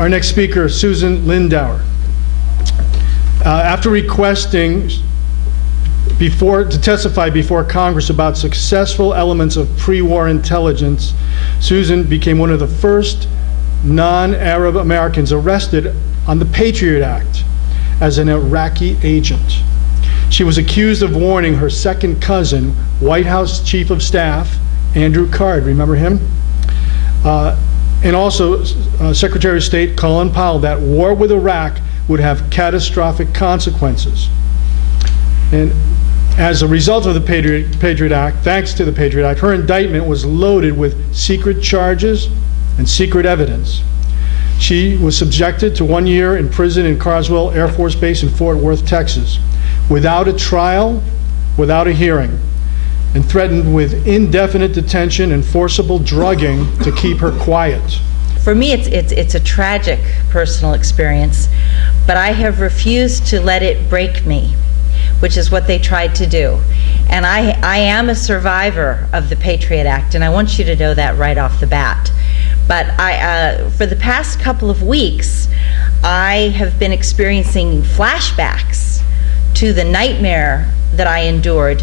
Our next speaker, Susan Lindauer. After requesting to testify before Congress about successful elements of pre-war intelligence, Susan became one of the first non-Arab Americans arrested on the Patriot Act as an Iraqi agent. She was accused of warning her second cousin, White House Chief of Staff, Andrew Card, remember him? And also Secretary of State Colin Powell, that war with Iraq would have catastrophic consequences. And as a result of the Patriot Act, thanks to the Patriot Act, her indictment was loaded with secret charges and secret evidence. She was subjected to 1 year in prison in Carswell Air Force Base in Fort Worth, Texas, without a trial, without a hearing, and threatened with indefinite detention and forcible drugging to keep her quiet. For me, it's a tragic personal experience, but I have refused to let it break me, which is what they tried to do. And I am a survivor of the Patriot Act, and I want you to know that right off the bat. But for the past couple of weeks, I have been experiencing flashbacks to the nightmare that I endured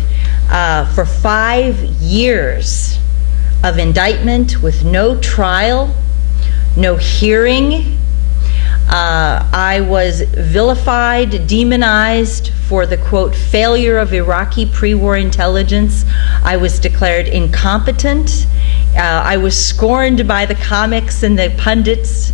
for 5 years of indictment with no trial, no hearing. I was vilified, demonized for the, quote, failure of Iraqi pre-war intelligence. I was declared incompetent. I was scorned by the comics and the pundits,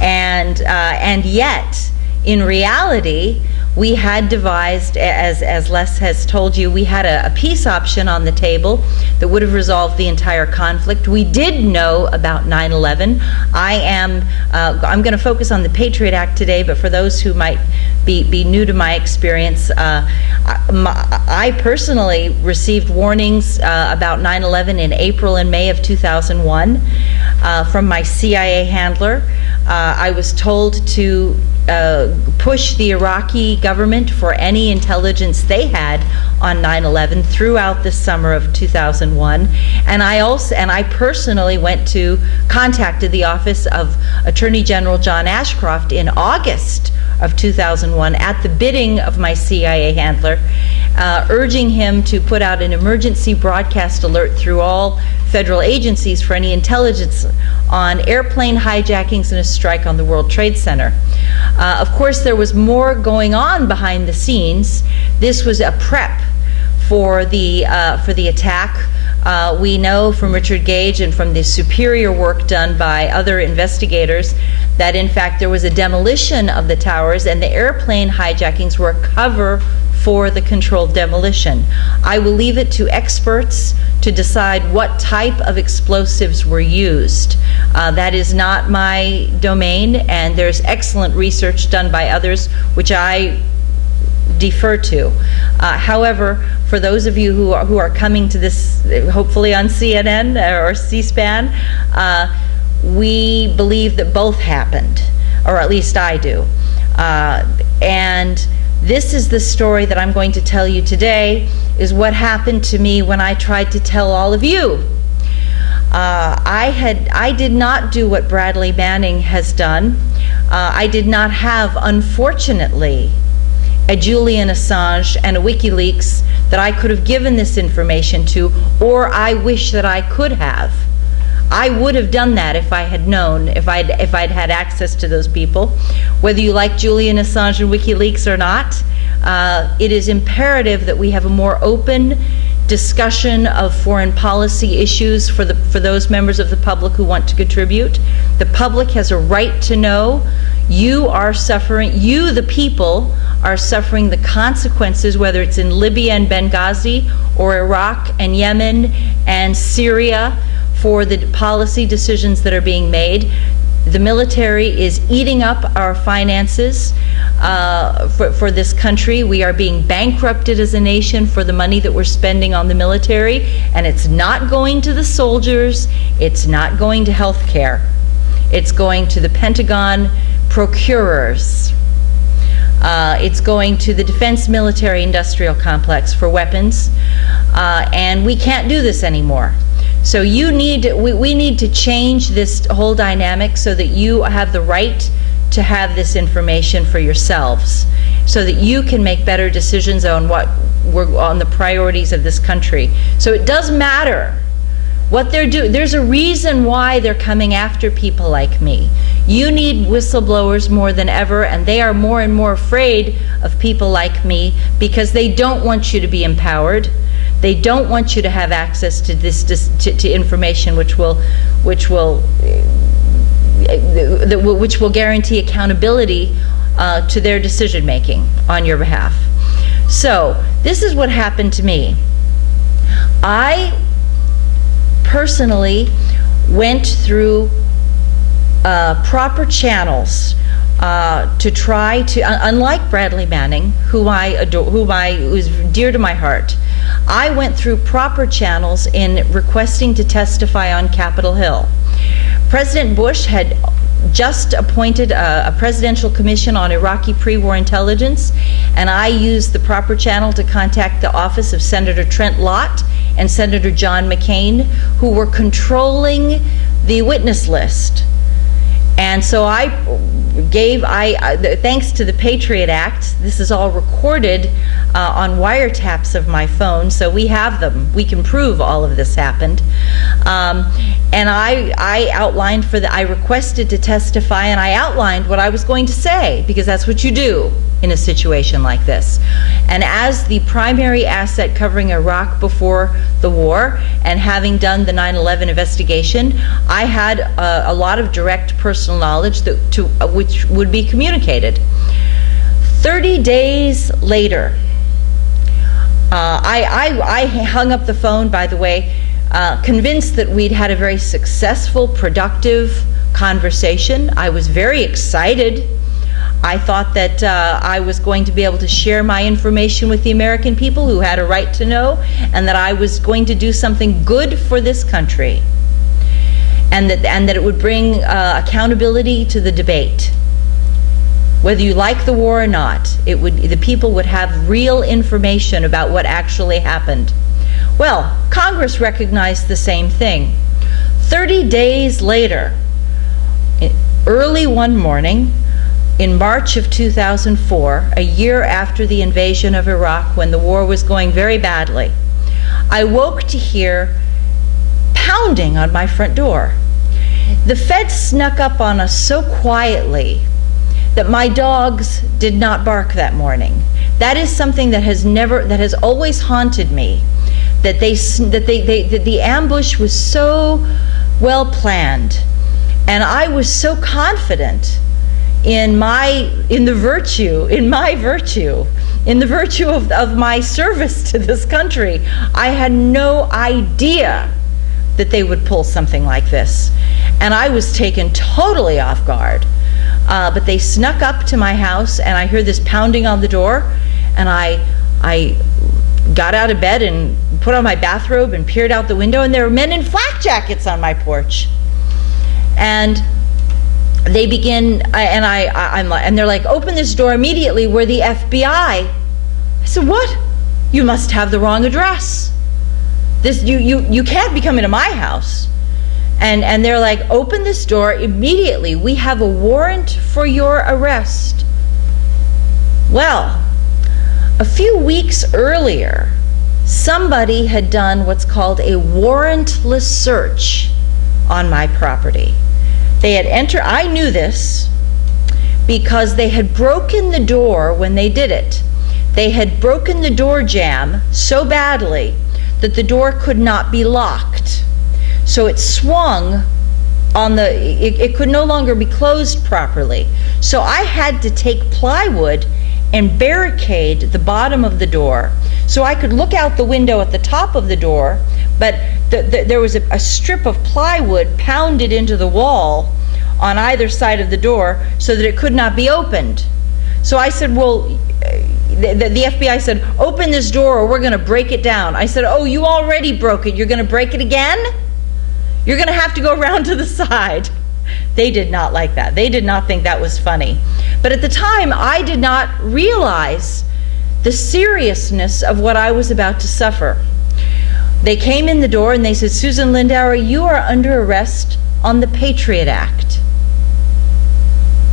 and yet, in reality, we had devised, as Les has told you, we had a peace option on the table that would have resolved the entire conflict. We did know about 9/11. I'm going to focus on the Patriot Act today, but for those who might be new to my experience, I personally received warnings about 9/11 in April and May of 2001 from my CIA handler. I was told to push the Iraqi government for any intelligence they had on 9/11 throughout the summer of 2001, and I personally contacted the office of Attorney General John Ashcroft in August of 2001 at the bidding of my CIA handler, urging him to put out an emergency broadcast alert through all federal agencies for any intelligence on airplane hijackings and a strike on the World Trade Center. Of course, there was more going on behind the scenes. This was a prep for the attack. We know from Richard Gage and from the superior work done by other investigators that in fact there was a demolition of the towers, and the airplane hijackings were a cover for the controlled demolition. I will leave it to experts to decide what type of explosives were used. That is not my domain, and there's excellent research done by others, which I defer to. However, for those of you who are coming to this, hopefully on CNN or C-SPAN, we believe that both happened, or at least I do. And this is the story that I'm going to tell you today, is what happened to me when I tried to tell all of you. I did not do what Bradley Manning has done. I did not have, unfortunately, a Julian Assange and a WikiLeaks that I could have given this information to, or I wish that I could have. I would have done that if I had known, if I'd had access to those people. Whether you like Julian Assange and WikiLeaks or not, it is imperative that we have a more open discussion of foreign policy issues for those members of the public who want to contribute. The public has a right to know. You are suffering, you the people are suffering the consequences, whether it's in Libya and Benghazi or Iraq and Yemen and Syria, for the policy decisions that are being made. The military is eating up our finances for this country. We are being bankrupted as a nation for the money that we're spending on the military, and it's not going to the soldiers, it's not going to health care. It's going to the Pentagon procurers. It's going to the defense military industrial complex for weapons, and we can't do this anymore. So we need to change this whole dynamic so that you have the right to have this information for yourselves, so that you can make better decisions on on the priorities of this country. So it does matter what they're doing. There's a reason why they're coming after people like me. You need whistleblowers more than ever, and they are more and more afraid of people like me because they don't want you to be empowered. They don't want you to have access to to information which will guarantee accountability to their decision making on your behalf. So this is what happened to me. I personally went through proper channels to try to, unlike Bradley Manning, who is dear to my heart, I went through proper channels in requesting to testify on Capitol Hill. President Bush had just appointed a presidential commission on Iraqi pre-war intelligence, and I used the proper channel to contact the office of Senator Trent Lott and Senator John McCain, who were controlling the witness list. And so thanks to the Patriot Act, this is all recorded on wiretaps of my phone, so we have them. We can prove all of this happened. And I outlined I requested to testify, and I outlined what I was going to say, because that's what you do in a situation like this. And as the primary asset covering Iraq before the war, and having done the 9/11 investigation, I had a lot of direct personal knowledge which would be communicated. 30 days later, I hung up the phone, by the way, convinced that we'd had a very successful, productive conversation. I was very excited. I thought that I was going to be able to share my information with the American people who had a right to know, and that I was going to do something good for this country, and that it would bring accountability to the debate. Whether you like the war or not, the people would have real information about what actually happened. Well, Congress recognized the same thing. 30 days later, early one morning, in March of 2004, a year after the invasion of Iraq, when the war was going very badly, I woke to hear pounding on my front door. The feds snuck up on us so quietly that my dogs did not bark that morning. That is something that has always haunted me. That the ambush was so well planned, and I was so confident in the virtue of my service to this country. I had no idea that they would pull something like this, and I was taken totally off guard. But they snuck up to my house, and I heard this pounding on the door, and I got out of bed and put on my bathrobe and peered out the window, and there were men in flak jackets on my porch. And they begin, and they're like, "Open this door immediately, we're the FBI." I said, "What? You must have the wrong address. You can't be coming to my house." And they're like, "Open this door immediately. We have a warrant for your arrest." Well, a few weeks earlier, somebody had done what's called a warrantless search on my property. They had entered, I knew this because they had broken the door when they did it. They had broken the door jamb so badly that the door could not be locked. So it swung on it could no longer be closed properly. So I had to take plywood and barricade the bottom of the door so I could look out the window at the top of the door, but there was a strip of plywood pounded into the wall on either side of the door so that it could not be opened. So I said, well, the FBI said, "Open this door or we're going to break it down." I said, "Oh, you already broke it. You're going to break it again? You're going to have to go around to the side." They did not like that. They did not think that was funny. But at the time, I did not realize the seriousness of what I was about to suffer. They came in the door and they said, "Susan Lindauer, you are under arrest on the Patriot Act."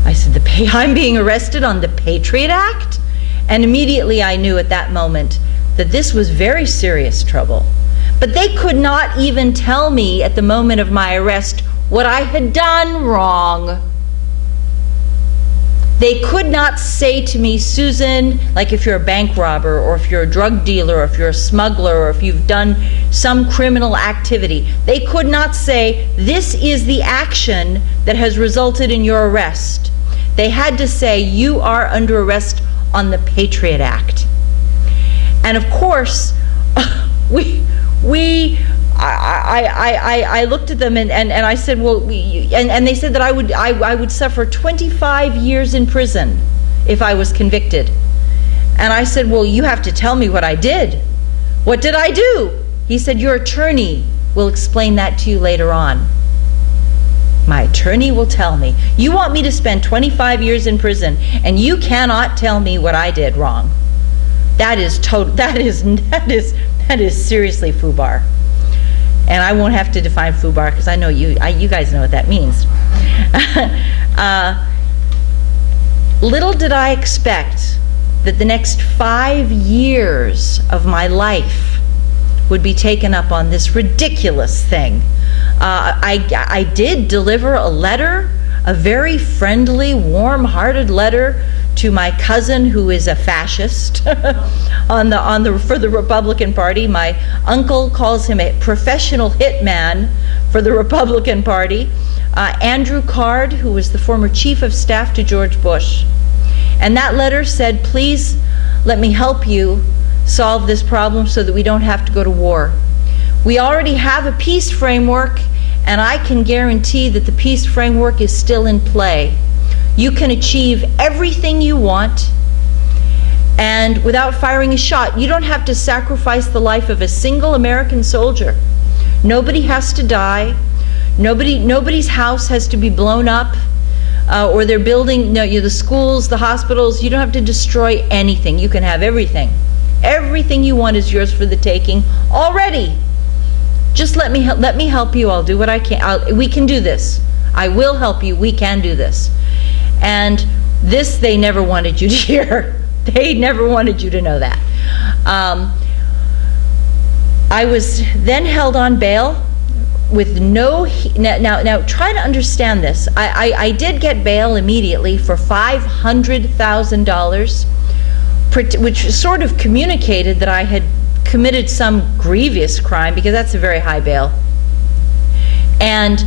I said, I'm being arrested on the Patriot Act? And immediately I knew at that moment that this was very serious trouble. But they could not even tell me at the moment of my arrest what I had done wrong. They could not say to me, "Susan," like if you're a bank robber, or if you're a drug dealer, or if you're a smuggler, or if you've done some criminal activity, they could not say, "This is the action that has resulted in your arrest." They had to say, "You are under arrest on the Patriot Act." And of course, I looked at them and I said, well, and they said that I would suffer 25 years in prison if I was convicted. And I said, well, you have to tell me what I did. What did I do? He said, your attorney will explain that to you later on. My attorney will tell me. You want me to spend 25 years in prison and you cannot tell me what I did wrong. That is seriously FUBAR. And I won't have to define FUBAR because I know you guys know what that means. Little did I expect that the next 5 years of my life would be taken up on this ridiculous thing. I did deliver a letter, a very friendly, warm-hearted letter to my cousin who is a fascist for the Republican Party. My uncle calls him a professional hitman for the Republican Party. Andrew Card, who was the former chief of staff to George Bush. And that letter said, please let me help you solve this problem so that we don't have to go to war. We already have a peace framework, and I can guarantee that the peace framework is still in play. You can achieve everything you want, and without firing a shot. You don't have to sacrifice the life of a single American soldier. Nobody has to die. Nobody's house has to be blown up, or they're building the schools, the hospitals. You don't have to destroy anything. You can have everything. Everything you want is yours for the taking already. Just let me help you. I'll do what I can. We can do this. I will help you. We can do this. And this they never wanted you to hear. They never wanted you to know that. I was then held on bail with no, now try to understand this. I did get bail immediately for $500,000, which sort of communicated that I had committed some grievous crime, because that's a very high bail. And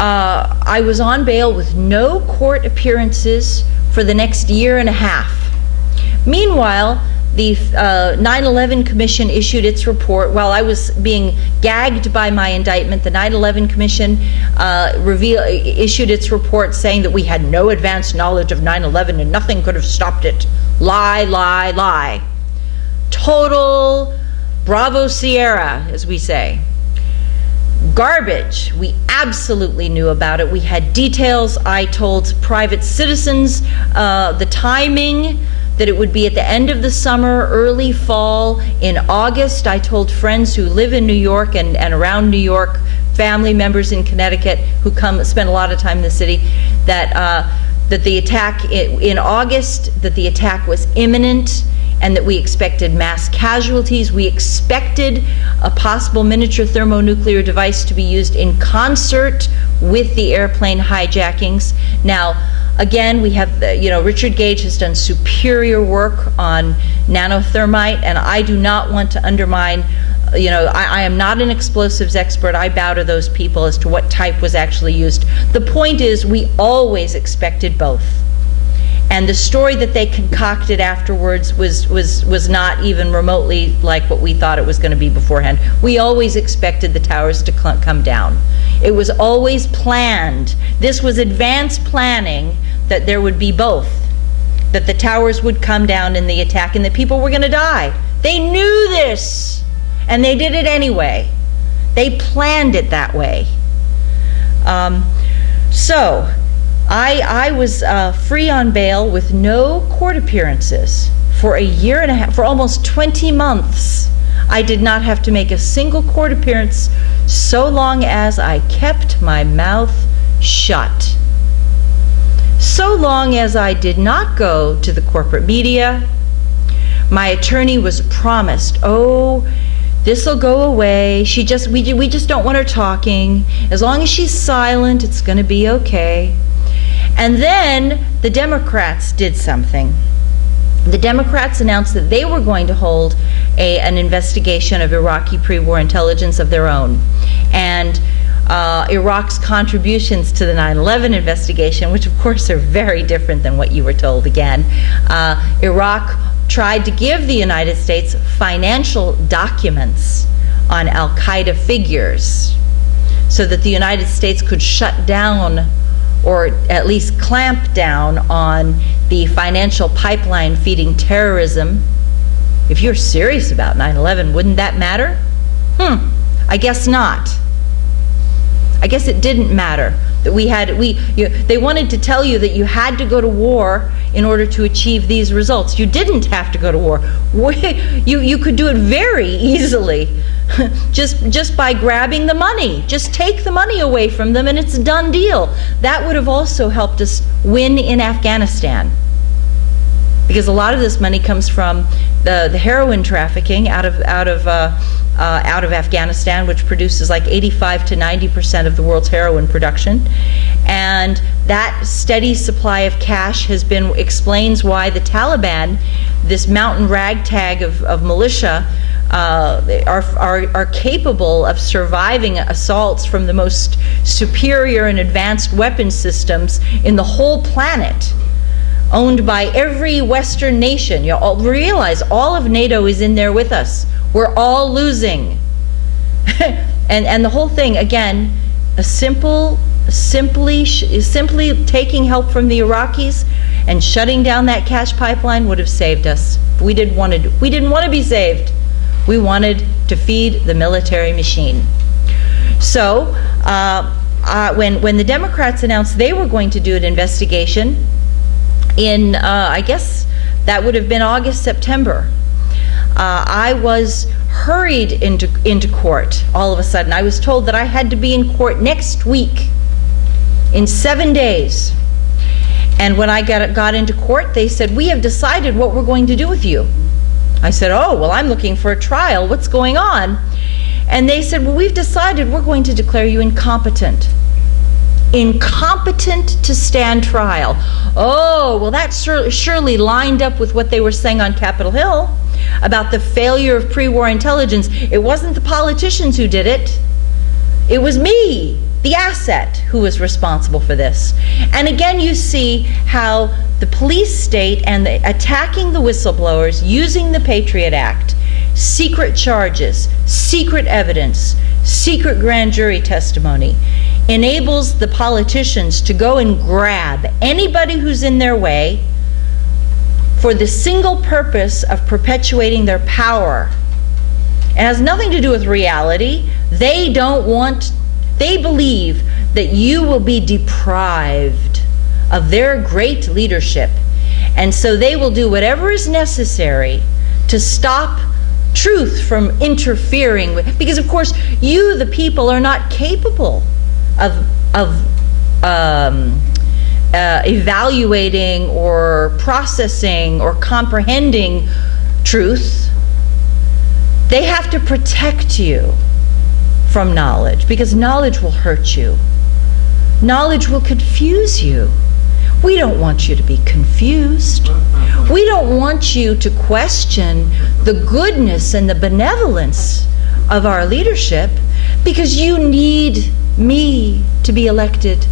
I was on bail with no court appearances for the next year and a half. Meanwhile, the 9/11 Commission issued its report. While I was being gagged by my indictment, the 9/11 Commission issued its report saying that we had no advanced knowledge of 9/11 and nothing could have stopped it. Lie, lie, lie. Total Bravo Sierra, as we say. Garbage. We absolutely knew about it. We had details. I told private citizens the timing, that it would be at the end of the summer, early fall. In August, I told friends who live in New York and around New York, family members in Connecticut who spend a lot of time in the city, that the attack in August, that the attack was imminent, and that we expected mass casualties. We expected a possible miniature thermonuclear device to be used in concert with the airplane hijackings. Now, again, we have, Richard Gage has done superior work on nanothermite, and I do not want to undermine, I am not an explosives expert. I bow to those people as to what type was actually used. The point is, we always expected both. And the story that they concocted afterwards was not even remotely like what we thought it was going to be beforehand. We always expected the towers to come down. It was always planned. This was advanced planning, that there would be both, that the towers would come down in the attack and that people were going to die. They knew this, and they did it anyway. They planned it that way. So I was free on bail with no court appearances for a year and a half, for almost 20 months. I did not have to make a single court appearance so long as I kept my mouth shut. So long as I did not go to the corporate media. My attorney was promised, oh, this'll go away. We just don't want her talking. As long as she's silent, it's going to be okay. And then the Democrats did something. The Democrats announced that they were going to hold an investigation of Iraqi pre-war intelligence of their own. And Iraq's contributions to the 9/11 investigation, which of course are very different than what you were told again. Iraq tried to give the United States financial documents on al-Qaeda figures so that the United States could shut down or at least clamp down on the financial pipeline feeding terrorism. If you're serious about 9/11, wouldn't that matter? I guess not. I guess it didn't matter that they wanted to tell you that you had to go to war in order to achieve these results. You didn't have to go to war. You could do it very easily just by grabbing the money. Just take the money away from them and it's a done deal. That would have also helped us win in Afghanistan, because a lot of this money comes from the heroin trafficking out of Afghanistan, which produces like 85 to 90% of the world's heroin production. And that steady supply of cash explains why the Taliban, this mountain ragtag of militia, are capable of surviving assaults from the most superior and advanced weapon systems in the whole planet, owned by every Western nation. You all realize all of NATO is in there with us. We're all losing. and the whole thing, again, simply taking help from the Iraqis and shutting down that cash pipeline would have saved us. We didn't want to be saved. We wanted to feed the military machine. So when the Democrats announced they were going to do an investigation in, I guess that would have been August, September, I was hurried into court all of a sudden. I was told that I had to be in court next week, in 7 days. And when I got into court, they said, we have decided what we're going to do with you. I said, oh, well, I'm looking for a trial. What's going on? And they said, well, we've decided we're going to declare you incompetent. Incompetent to stand trial. Oh, well, that surely lined up with what they were saying on Capitol Hill about the failure of pre-war intelligence. It wasn't the politicians who did it. It was me, the asset, who was responsible for this. And again, you see how the police state and attacking the whistleblowers using the Patriot Act, secret charges, secret evidence, secret grand jury testimony, enables the politicians to go and grab anybody who's in their way for the single purpose of perpetuating their power. It has nothing to do with reality. They believe that you will be deprived of their great leadership. And so they will do whatever is necessary to stop truth from interfering with, because of course you, the people, are not capable of evaluating or processing or comprehending truth. They have to protect you from knowledge, because knowledge will hurt you. Knowledge will confuse you. We don't want you to be confused. We don't want you to question the goodness and the benevolence of our leadership, because you need me to be elected.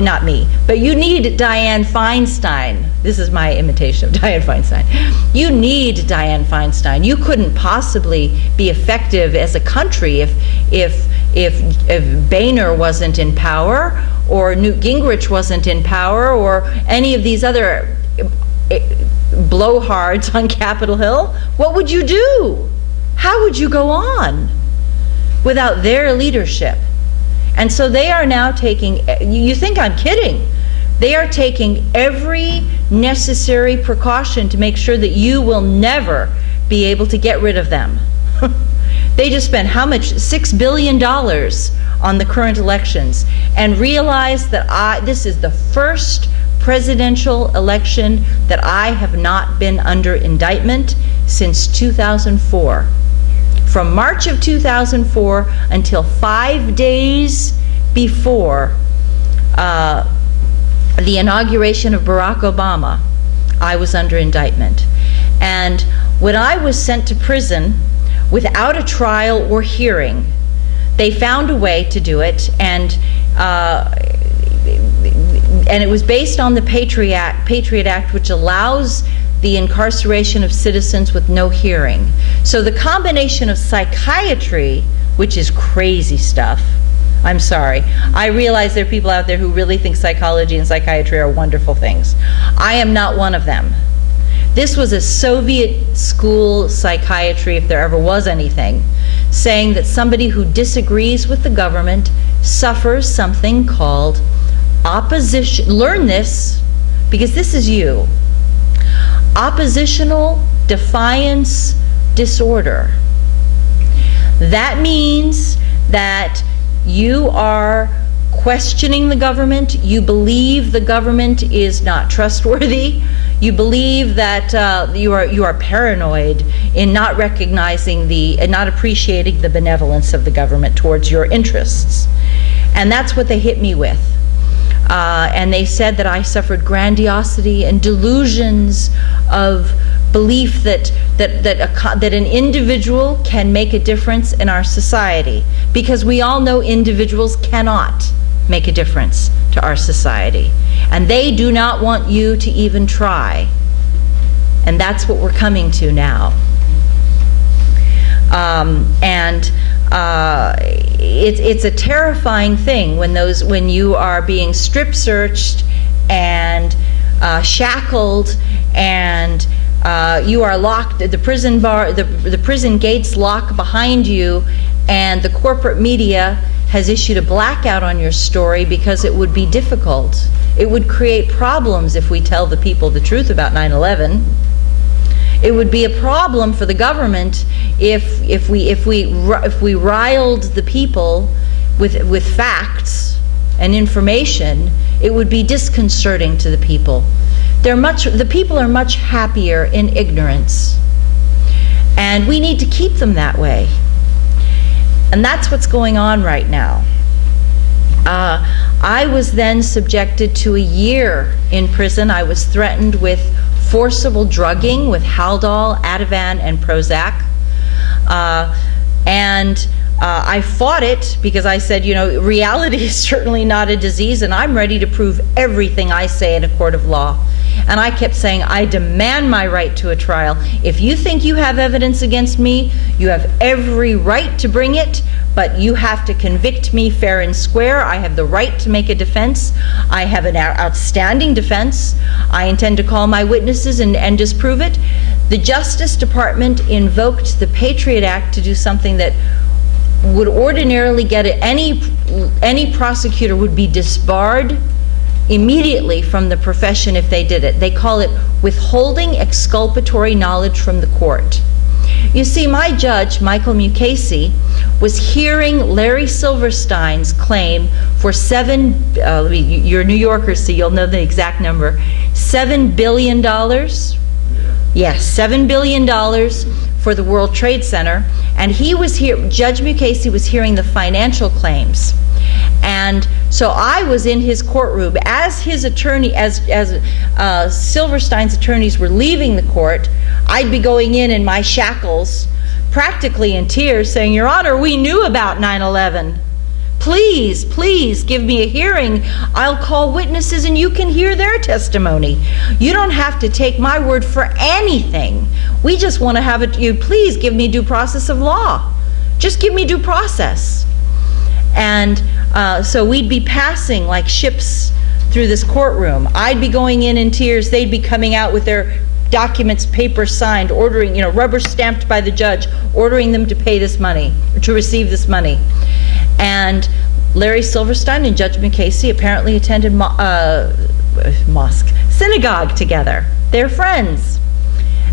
Not me, but you need Dianne Feinstein. This is my imitation of Dianne Feinstein. You need Dianne Feinstein. You couldn't possibly be effective as a country if Boehner wasn't in power, or Newt Gingrich wasn't in power, or any of these other blowhards on Capitol Hill. What would you do? How would you go on without their leadership? And so they are now taking, you think I'm kidding, they are taking every necessary precaution to make sure that you will never be able to get rid of them. They just spent how much? $6 billion on the current elections, and realized that this is the first presidential election that I have not been under indictment since 2004. From March of 2004 until 5 days before the inauguration of Barack Obama, I was under indictment. And when I was sent to prison without a trial or hearing, they found a way to do it, and it was based on the Patriot Act, which allows the incarceration of citizens with no hearing. So the combination of psychiatry, which is crazy stuff, I'm sorry, I realize there are people out there who really think psychology and psychiatry are wonderful things. I am not one of them. This was a Soviet school psychiatry, if there ever was anything, saying that somebody who disagrees with the government suffers something called opposition. Learn this, because this is you. Oppositional defiance disorder. That means that you are questioning the government, you believe the government is not trustworthy, you believe that you are paranoid in not recognizing and not appreciating the benevolence of the government towards your interests. And that's what they hit me with. And they said that I suffered grandiosity and delusions of belief that an individual can make a difference in our society, because we all know individuals cannot make a difference to our society, and they do not want you to even try. And that's what we're coming to now. It's a terrifying thing when you are being strip searched and shackled, and you are locked. The prison gates lock behind you, and the corporate media has issued a blackout on your story because it would be difficult. It would create problems if we tell the people the truth about 9/11. It would be a problem for the government if we riled the people with facts and information. It would be disconcerting to the people. The people are much happier in ignorance, and we need to keep them that way. And that's what's going on right now. I was then subjected to a year in prison. I was threatened with forcible drugging with Haldol, Ativan, and Prozac. I fought it because I said, reality is certainly not a disease, and I'm ready to prove everything I say in a court of law. And I kept saying, I demand my right to a trial. If you think you have evidence against me, you have every right to bring it, but you have to convict me fair and square. I have the right to make a defense. I have an outstanding defense. I intend to call my witnesses and disprove it. The Justice Department invoked the Patriot Act to do something that would ordinarily get any prosecutor would be disbarred immediately from the profession if they did it. They call it withholding exculpatory knowledge from the court. You see, my judge, Michael Mukasey, was hearing Larry Silverstein's claim for you're New Yorkers, so you'll know the exact number, $7 billion? Yes, $7 billion for the World Trade Center. And Judge Mukasey was hearing the financial claims. And so I was in his courtroom as his attorney, as Silverstein's attorneys were leaving the court. I'd be going in my shackles, practically in tears, saying, Your Honor, we knew about 9/11. Please, please give me a hearing. I'll call witnesses and you can hear their testimony. You don't have to take my word for anything. We just want to have you please give me due process of law. Just give me due process. And so we'd be passing like ships through this courtroom. I'd be going in tears. They'd be coming out with their documents, paper signed, ordering, rubber stamped by the judge, ordering them to pay this money, to receive this money. And Larry Silverstein and Judge Mukasey apparently attended synagogue together. They're friends.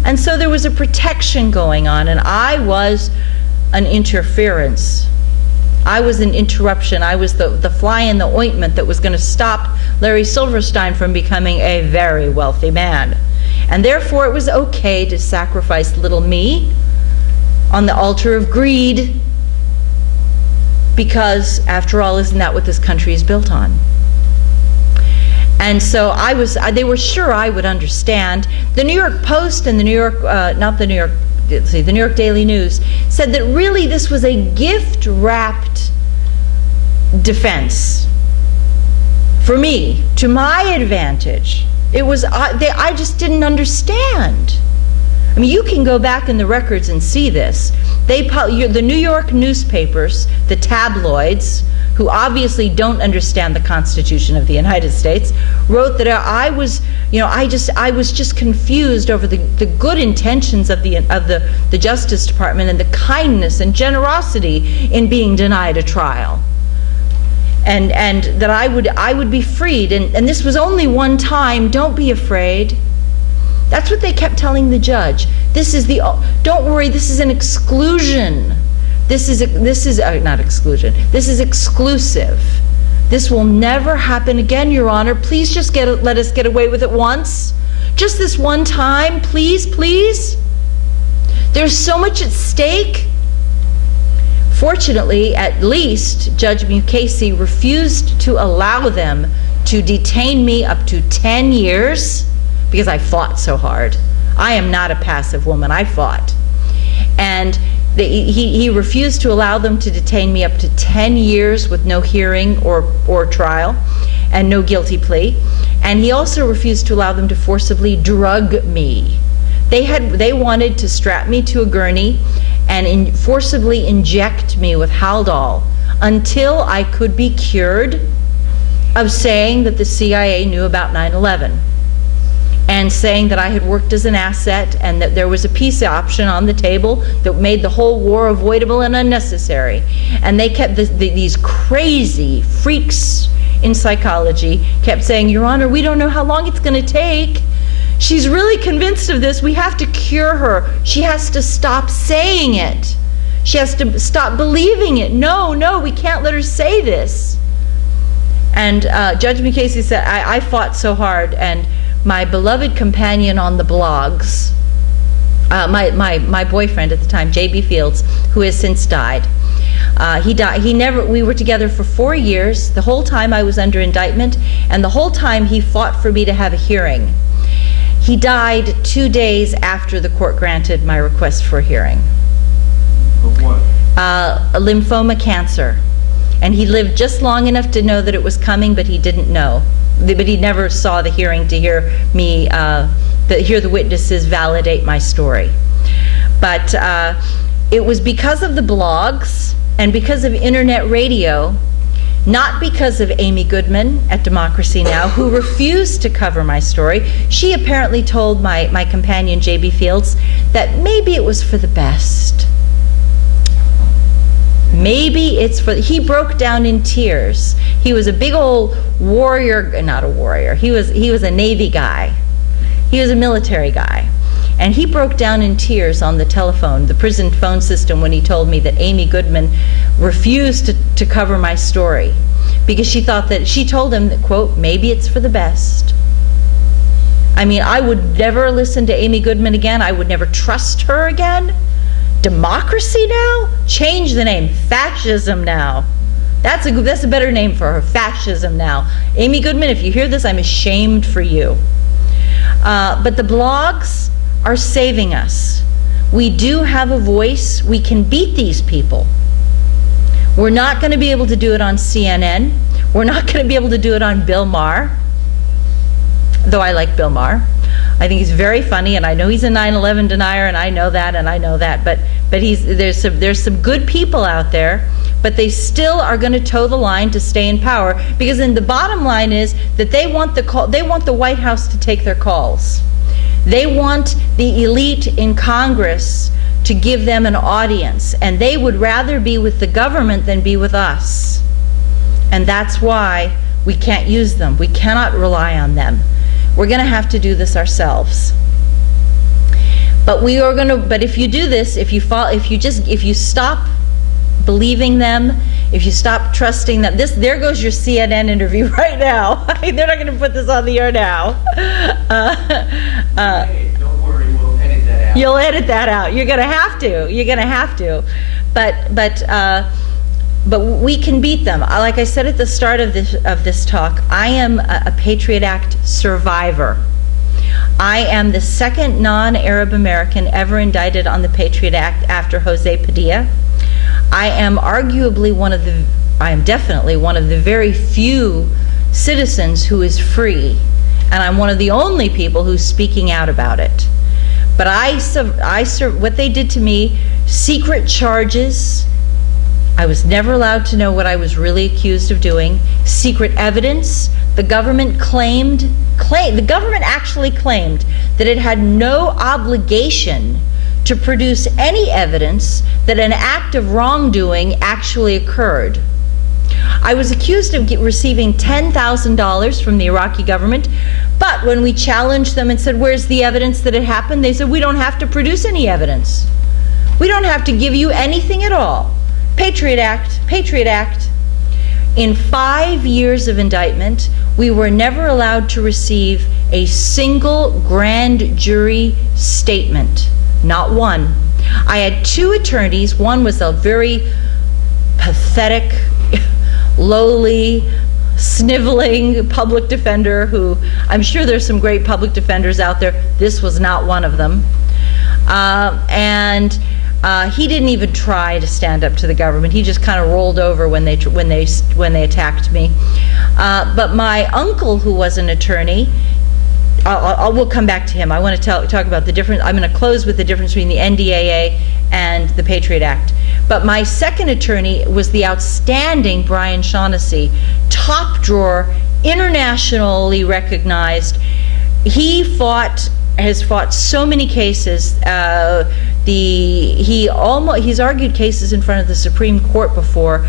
And so there was a protection going on, and I was an interference. I was an interruption. I was the fly in the ointment that was going to stop Larry Silverstein from becoming a very wealthy man. And therefore it was okay to sacrifice little me on the altar of greed, because after all, isn't that what this country is built on? And so they were sure I would understand. The New York Post and the New York, the New York Daily News said that really this was a gift-wrapped defense for me, to my advantage. It was, I just didn't understand. I mean, you can go back in the records and see this. The New York newspapers, the tabloids, who obviously don't understand the Constitution of the United States, wrote that I was just confused over the good intentions of the Justice Department and the kindness and generosity in being denied a trial, and that I would be freed, and this was only one time. Don't be afraid. That's what they kept telling the judge. Don't worry. This is an exclusion. This is not exclusion. This is exclusive. This will never happen again, Your Honor. Please just let us get away with it once. Just this one time, please, please. There's so much at stake. Fortunately, at least, Judge Mukasey refused to allow them to detain me up to 10 years because I fought so hard. I am not a passive woman. I fought. And he refused to allow them to detain me up to 10 years with no hearing or trial and no guilty plea. And he also refused to allow them to forcibly drug me. They wanted to strap me to a gurney and forcibly inject me with Haldol until I could be cured of saying that the CIA knew about 9/11. And saying that I had worked as an asset and that there was a peace option on the table that made the whole war avoidable and unnecessary. And they kept, these crazy freaks in psychology kept saying, Your Honor, we don't know how long it's going to take. She's really convinced of this. We have to cure her. She has to stop saying it. She has to stop believing it. No, we can't let her say this. And Judge Mukasey said, I fought so hard, and my beloved companion on the blogs, my boyfriend at the time, J.B. Fields, who has since died. He died. We were together for 4 years, the whole time I was under indictment, and the whole time he fought for me to have a hearing. He died 2 days after the court granted my request for a hearing. Of what? A lymphoma cancer. And he lived just long enough to know that it was coming, but he didn't know. But he never saw the hearing to hear me, hear the witnesses validate my story. But it was because of the blogs and because of internet radio, not because of Amy Goodman at Democracy Now!, who refused to cover my story. She apparently told my companion, J.B. Fields, that maybe it was for the best. Maybe it's for, he broke down in tears. He was a big old warrior, not a warrior, he was a Navy guy. He was a military guy. And he broke down in tears on the telephone, the prison phone system, when he told me that Amy Goodman refused to cover my story because she thought that, she told him that, quote, maybe it's for the best. I mean, I would never listen to Amy Goodman again. I would never trust her again. Democracy Now? Change the name. Fascism Now. That's a better name for her. Fascism Now. Amy Goodman, if you hear this, I'm ashamed for you. But the blogs are saving us. We do have a voice. We can beat these people. We're not going to be able to do it on CNN. We're not going to be able to do it on Bill Maher, though I like Bill Maher. I think he's very funny, and I know he's a 9/11 denier, and I know that, but there's some good people out there, but they still are going to toe the line to stay in power, because then the bottom line is that they want the White House to take their calls. They want the elite in Congress to give them an audience, and they would rather be with the government than be with us. And that's why we can't use them. We cannot rely on them. We're going to have to do this ourselves. But we are going to, but if you do this, if you stop believing them, if you stop trusting them, there goes your CNN interview right now. They're not going to put this on the air now. Hey, don't worry, we'll edit that out. You'll edit that out. You're going to have to. You're going to have to. But we can beat them. Like I said at the start of this talk, I am a Patriot Act survivor. I am the second non-Arab American ever indicted on the Patriot Act after Jose Padilla. I am definitely one of the very few citizens who is free, and I'm one of the only people who's speaking out about it. But what they did to me, secret charges. I was never allowed to know what I was really accused of doing. Secret evidence. The government actually claimed that it had no obligation to produce any evidence that an act of wrongdoing actually occurred. I was accused of receiving $10,000 from the Iraqi government, but when we challenged them and said, where's the evidence that it happened? They said, we don't have to produce any evidence. We don't have to give you anything at all. Patriot Act, Patriot Act. In 5 years of indictment, we were never allowed to receive a single grand jury statement. Not one. I had two attorneys. One was a very pathetic, lowly, sniveling public defender who, I'm sure there's some great public defenders out there. This was not one of them. He didn't even try to stand up to the government. He just kind of rolled over when they attacked me. But my uncle, who was an attorney, we'll come back to him. I want to talk about the difference. I'm going to close with the difference between the NDAA and the Patriot Act. But my second attorney was the outstanding Brian Shaughnessy, top drawer, internationally recognized. He's fought so many cases. He's argued cases in front of the Supreme Court before.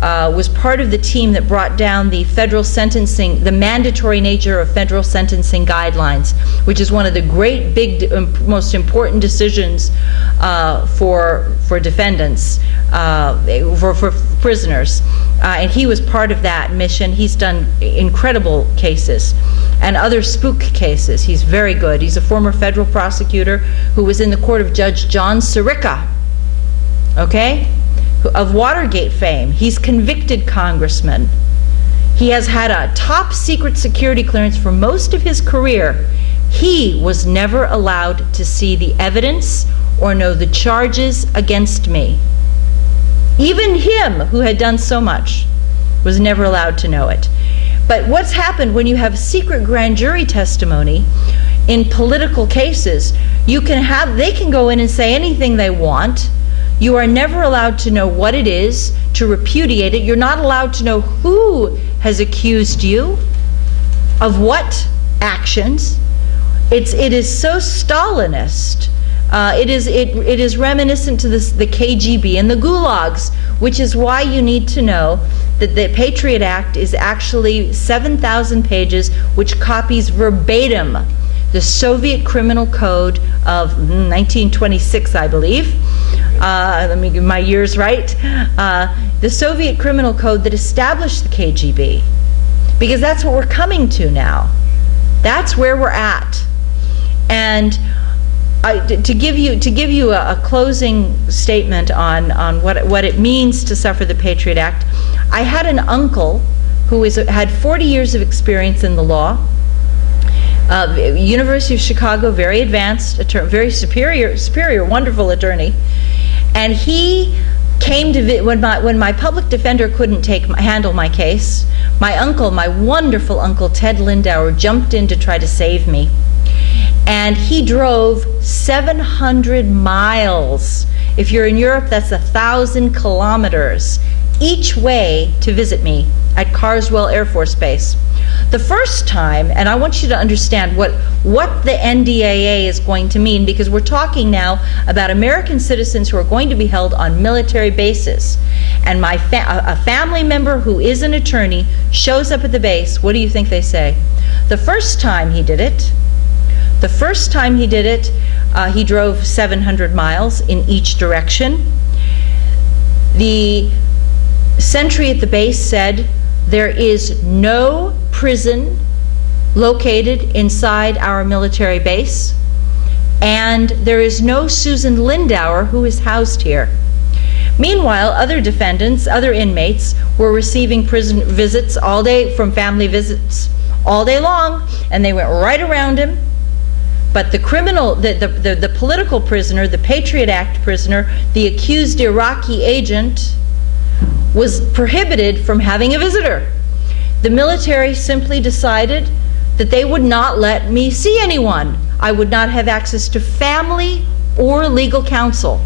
Was part of the team that brought down the federal sentencing, the mandatory nature of federal sentencing guidelines, which is one of the great, big, most important decisions for defendants, for prisoners. And he was part of that mission. He's done incredible cases and other spook cases. He's very good. He's a former federal prosecutor who was in the court of Judge John Sirica, okay? Of Watergate fame. He's convicted congressman. He has had a top secret security clearance for most of his career. He was never allowed to see the evidence or know the charges against me. Even him, who had done so much, was never allowed to know it. But what's happened when you have secret grand jury testimony in political cases, they can go in and say anything they want. You are never allowed to know what it is, to repudiate it. You're not allowed to know who has accused you of what actions. It is so Stalinist. It is reminiscent to the KGB and the gulags, which is why you need to know that the Patriot Act is actually 7,000 pages, which copies verbatim the Soviet Criminal Code of 1926, I believe. Let me get my years right. The Soviet Criminal Code that established the KGB, because that's what we're coming to now. That's where we're at. And to give you a closing statement on what it means to suffer the Patriot Act, I had an uncle who had 40 years of experience in the law. University of Chicago, very advanced, very superior, wonderful attorney. And he came to when my public defender couldn't handle my case. My uncle, my wonderful uncle Ted Lindauer, jumped in to try to save me. And he drove 700 miles. If you're in Europe, that's 1,000 kilometers each way to visit me at Carswell Air Force Base. The first time, and I want you to understand what the NDAA is going to mean, because we're talking now about American citizens who are going to be held on military bases. And a family member who is an attorney shows up at the base. What do you think they say? The first time he did it, He drove 700 miles in each direction. The sentry at the base said, there is no prison located inside our military base, and there is no Susan Lindauer who is housed here. Meanwhile, other defendants, other inmates, were receiving prison visits all day, from family visits all day long, and they went right around him. But the criminal, the political prisoner, the Patriot Act prisoner, the accused Iraqi agent, was prohibited from having a visitor. The military simply decided that they would not let me see anyone. I would not have access to family or legal counsel.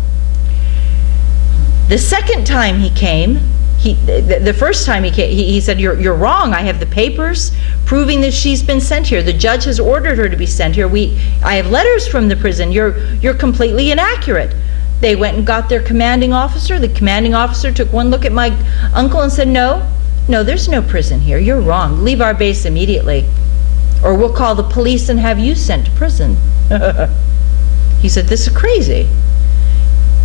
The second time he came, the first time he came, he said, you're wrong. I have the papers proving that she's been sent here. The judge has ordered her to be sent here. I have letters from the prison. You're completely inaccurate. They went and got their commanding officer. The commanding officer took one look at my uncle and said, no, there's no prison here. You're wrong. Leave our base immediately, or we'll call the police and have you sent to prison. He said, this is crazy.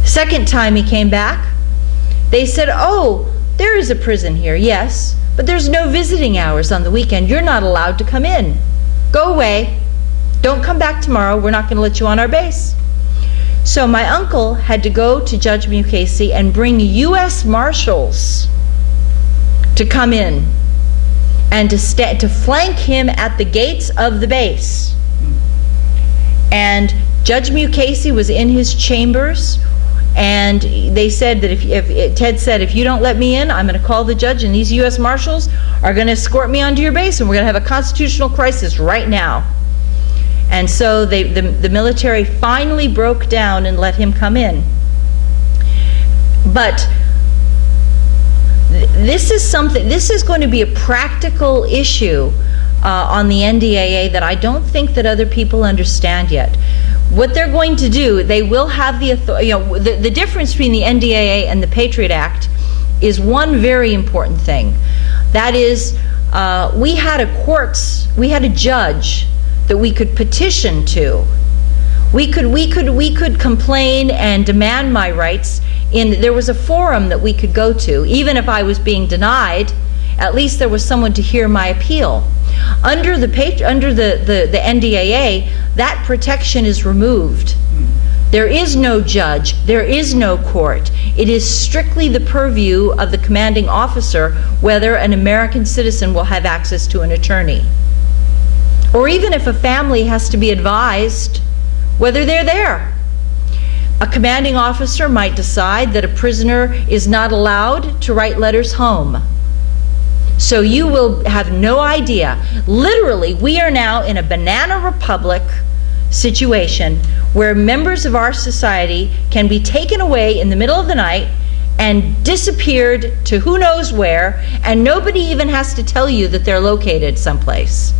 Second time he came back, they said, oh, there is a prison here, yes, but there's no visiting hours on the weekend. You're not allowed to come in. Go away. Don't come back tomorrow. We're not going to let you on our base. So my uncle had to go to Judge Mukasey and bring U.S. Marshals to come in and to flank him at the gates of the base. And Judge Mukasey was in his chambers, and they said that Ted said, if you don't let me in, I'm going to call the judge, and these U.S. Marshals are going to escort me onto your base, and we're going to have a constitutional crisis right now. And so the military finally broke down and let him come in. But this is going to be a practical issue on the NDAA that I don't think that other people understand yet. What they're going to do, they will have the authority, the difference between the NDAA and the Patriot Act is one very important thing. That is, we had a judge that we could petition to. We could complain and demand my rights. There was a forum that we could go to. Even if I was being denied, at least there was someone to hear my appeal. Under the NDAA, that protection is removed. There is no judge, there is no court. It is strictly the purview of the commanding officer whether an American citizen will have access to an attorney. Or even if a family has to be advised whether they're there. A commanding officer might decide that a prisoner is not allowed to write letters home. So you will have no idea. Literally, we are now in a banana republic situation where members of our society can be taken away in the middle of the night and disappeared to who knows where, and nobody even has to tell you that they're located someplace.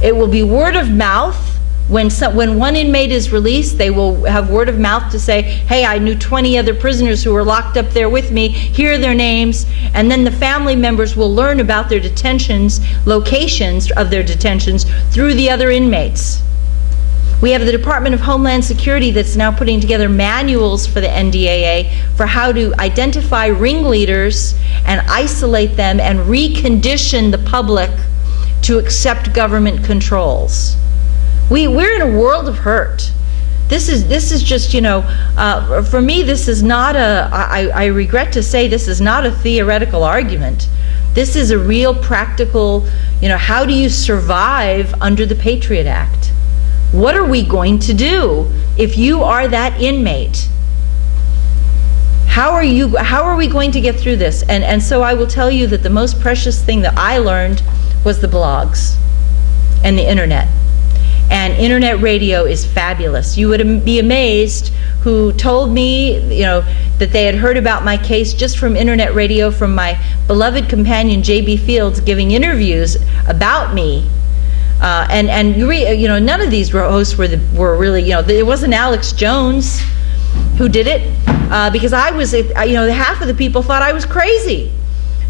It will be word of mouth. When one inmate is released, they will have word of mouth to say, hey, I knew 20 other prisoners who were locked up there with me, here are their names, and then the family members will learn about their detentions, locations of their detentions, through the other inmates. We have the Department of Homeland Security that's now putting together manuals for the NDAA for how to identify ringleaders and isolate them and recondition the public to accept government controls. We're in a world of hurt. This is just, for me, this is not I regret to say this is not a theoretical argument. This is a real practical, how do you survive under the Patriot Act? What are we going to do if you are that inmate? How are we going to get through this? And so I will tell you that the most precious thing that I learned was the blogs and the internet. And internet radio is fabulous. You would be amazed who told me, that they had heard about my case just from internet radio from my beloved companion J.B. Fields giving interviews about me. None of these hosts were really, it wasn't Alex Jones who did it, because I was, half of the people thought I was crazy.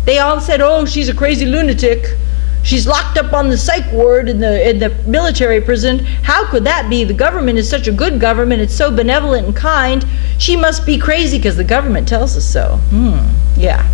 They all said, oh, she's a crazy lunatic. she's locked up on the psych ward in the military prison. How could that be? The government is such a good government. It's so benevolent and kind. She must be crazy because the government tells us so. Yeah.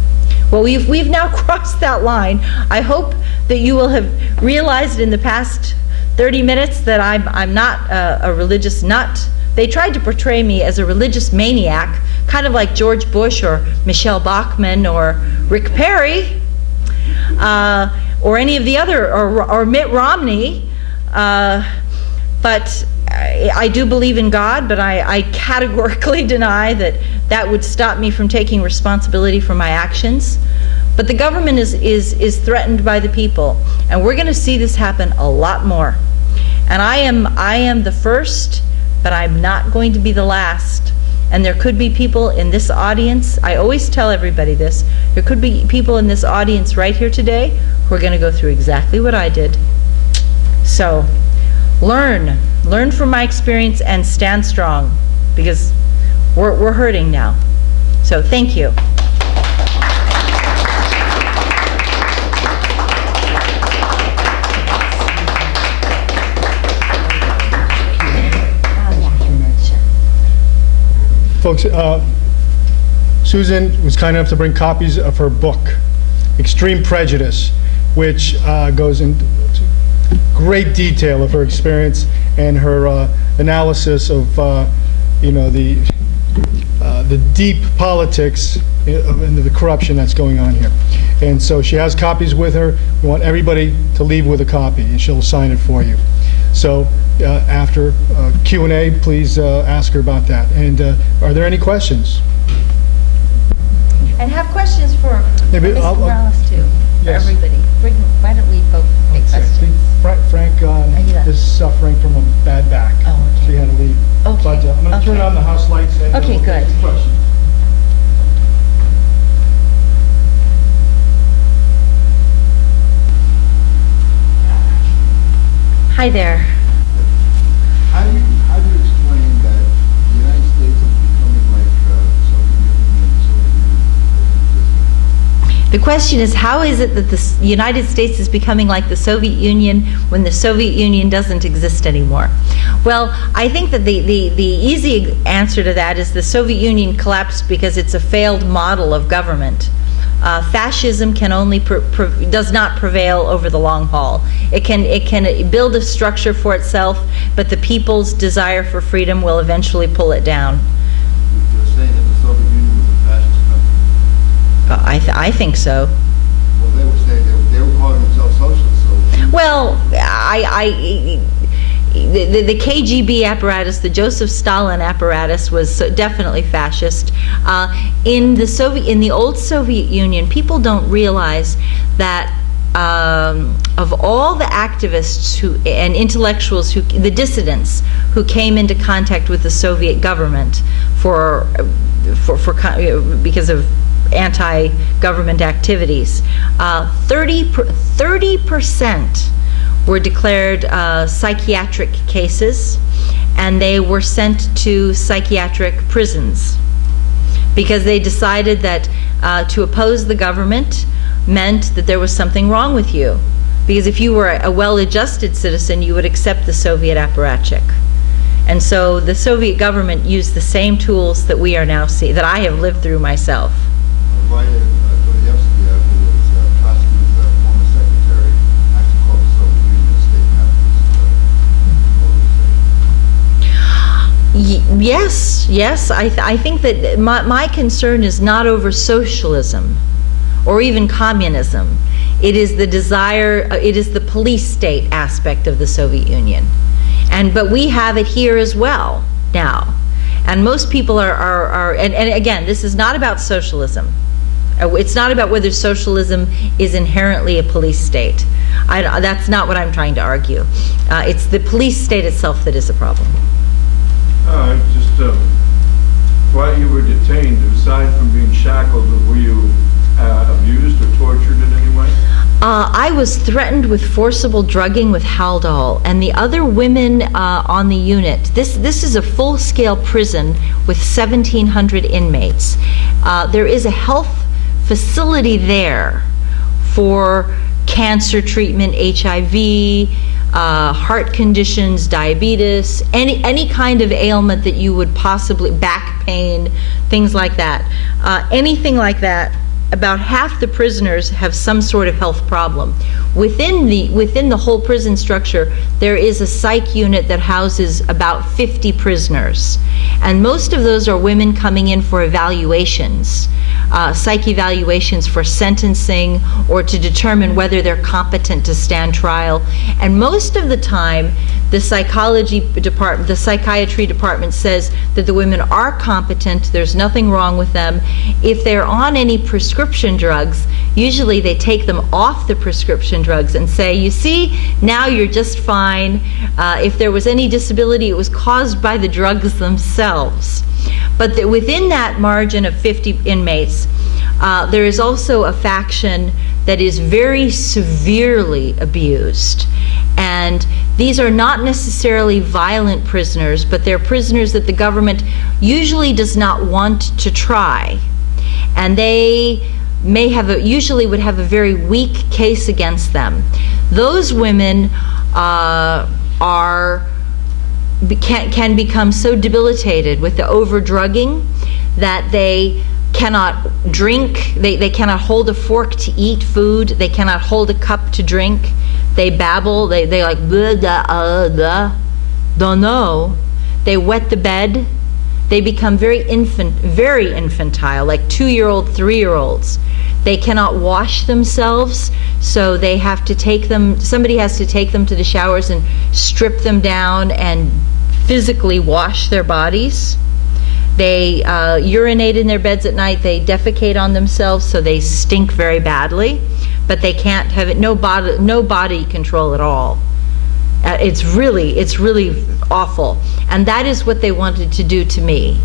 Well, we've now crossed that line. I hope that you will have realized in the past 30 minutes that I'm not a religious nut. They tried to portray me as a religious maniac, kind of like George Bush or Michelle Bachmann or Rick Perry, or any of the other, or Mitt Romney. But I do believe in God, but I categorically deny that that would stop me from taking responsibility for my actions. But the government is threatened by the people, and we're going to see this happen a lot more. And I am the first, but I'm not going to be the last. And there could be people in this audience, I always tell everybody this, there could be people in this audience right here today who are going to go through exactly what I did. So learn from my experience and stand strong, because we're hurting now. So thank you. Folks, Susan was kind enough to bring copies of her book, Extreme Prejudice, which goes into great detail of her experience and her analysis of the deep politics and the corruption that's going on here. And so she has copies with her. We want everybody to leave with a copy, and she'll sign it for you. So after Q&A, please ask her about that. And are there any questions? And have questions for Maybe Mr. I'll- Morales too, for Yes. everybody. Why don't we both take questions? Frank you left? is suffering from a bad back. Oh, okay. So he had to leave. Okay, But I'm going to turn okay. on the house lights and Okay, we'll take good. some questions. Hi there. How do you explain that the United States is becoming like the Soviet Union and the Soviet Union doesn't exist? The question is, how is it that the United States is becoming like the Soviet Union when the Soviet Union doesn't exist anymore? Well, I think that the easy answer to that is the Soviet Union collapsed because it's a failed model of government. Fascism can only does not prevail over the long haul. It can build a structure for itself, but the people's desire for freedom will eventually pull it down. You're saying that the Soviet Union was a fascist country. I think so. Well, they were saying they were calling themselves socialists. So Well, the KGB apparatus, the Joseph Stalin apparatus, was definitely fascist. In the old Soviet Union, people don't realize that of all the activists and intellectuals, the dissidents who came into contact with the Soviet government because of anti-government activities, 30% were declared psychiatric cases, and they were sent to psychiatric prisons because they decided that to oppose the government meant that there was something wrong with you. Because if you were a well-adjusted citizen, you would accept the Soviet apparatchik. And so the Soviet government used the same tools that we are now seeing, that I have lived through myself. Vanya Dostoevsky, who was Trotsky's former secretary, actually called the Soviet Union a state capitalist organization. Yes. I think that my concern is not over socialism or even communism. It is the desire, it is the police state aspect of the Soviet Union. But we have it here as well now. And most people and again, this is not about socialism. It's not about whether socialism is inherently a police state. That's not what I'm trying to argue. It's the police state itself that is a problem. Just while you were detained, aside from being shackled, were you abused or tortured in any way? I was threatened with forcible drugging with Haldol, and the other women on the unit. This is a full-scale prison with 1,700 inmates. There is a health facility there for cancer treatment, HIV, heart conditions, diabetes, any kind of ailment that you would possibly, back pain, things like that. Anything like that, about half the prisoners have some sort of health problem. Within the whole prison structure, there is a psych unit that houses about 50 prisoners. And most of those are women coming in for evaluations, psych evaluations for sentencing or to determine whether they're competent to stand trial. And most of the time, the psychiatry department says that the women are competent, there's nothing wrong with them. If they're on any prescription drugs, usually they take them off the prescription drugs and say, you see, now you're just fine. If there was any disability, it was caused by the drugs themselves. But within that margin of 50 inmates, there is also a faction that is very severely abused. And these are not necessarily violent prisoners, but they're prisoners that the government usually does not want to try. And they may have usually would have a very weak case against them. Those women can become so debilitated with the over-drugging that they cannot drink, they cannot hold a fork to eat food, they cannot hold a cup to drink, they babble, they like blah, blah, don't know, they wet the bed, they become very infantile, like 2-year-old, 3-year-olds. They cannot wash themselves, so they have to take them, somebody has to take them to the showers and strip them down and physically wash their bodies. They urinate in their beds at night, they defecate on themselves, so they stink very badly, but they can't have it, no body control at all. It's really awful. And that is what they wanted to do to me.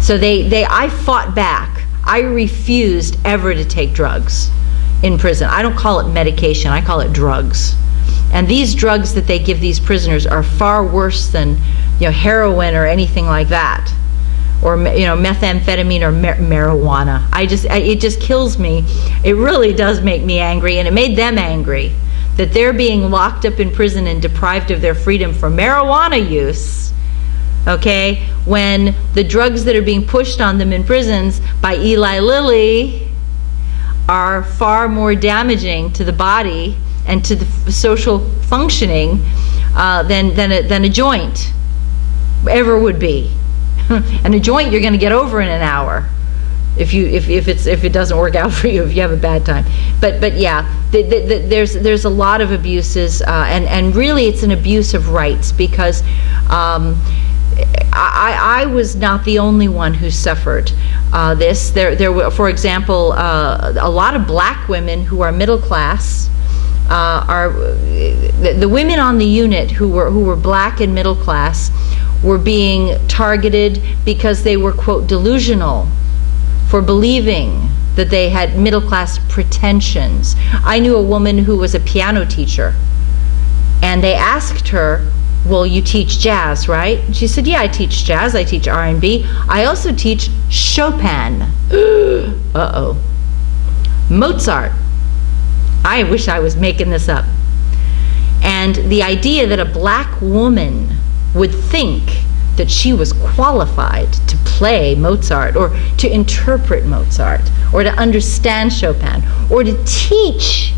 So I fought back. I refused ever to take drugs in prison. I don't call it medication, I call it drugs. And these drugs that they give these prisoners are far worse than, heroin or anything like that, or methamphetamine or marijuana. It just kills me. It really does make me angry, and it made them angry that they're being locked up in prison and deprived of their freedom for marijuana use, okay, when the drugs that are being pushed on them in prisons by Eli Lilly are far more damaging to the body and to the social functioning than a joint ever would be. And a joint you're going to get over in an hour if it doesn't work out for you, if you have a bad time. But yeah, there's a lot of abuses, and really it's an abuse of rights, because I was not the only one who suffered this. There were, for example, a lot of black women who are middle class. The women on the unit who were black and middle class were being targeted because they were, quote, delusional for believing that they had middle class pretensions. I knew a woman who was a piano teacher, and they asked her, well, you teach jazz, right? She said, yeah, I teach jazz, I teach R&B. I also teach Chopin. Uh-oh. Mozart. I wish I was making this up. And the idea that a black woman would think that she was qualified to play Mozart or to interpret Mozart or to understand Chopin or to teach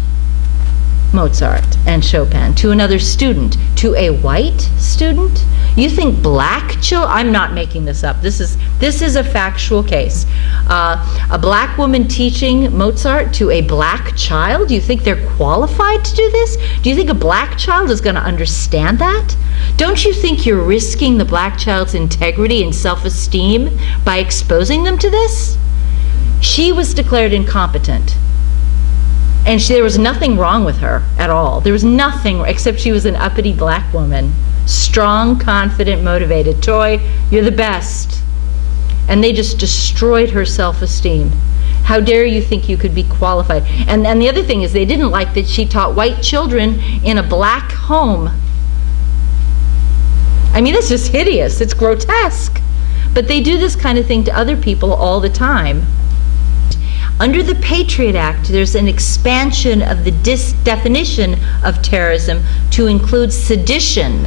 Mozart and Chopin to another student, to a white student? You think black children, I'm not making this up, this is a factual case. A black woman teaching Mozart to a black child, do you think they're qualified to do this? Do you think a black child is going to understand that? Don't you think you're risking the black child's integrity and self-esteem by exposing them to this? She was declared incompetent. And there was nothing wrong with her at all. There was nothing, except she was an uppity black woman. Strong, confident, motivated. Toy, you're the best. And they just destroyed her self-esteem. How dare you think you could be qualified? And the other thing is, they didn't like that she taught white children in a black home. I mean, that's just hideous. It's grotesque. But they do this kind of thing to other people all the time. Under the Patriot Act, there's an expansion of the definition of terrorism to include sedition.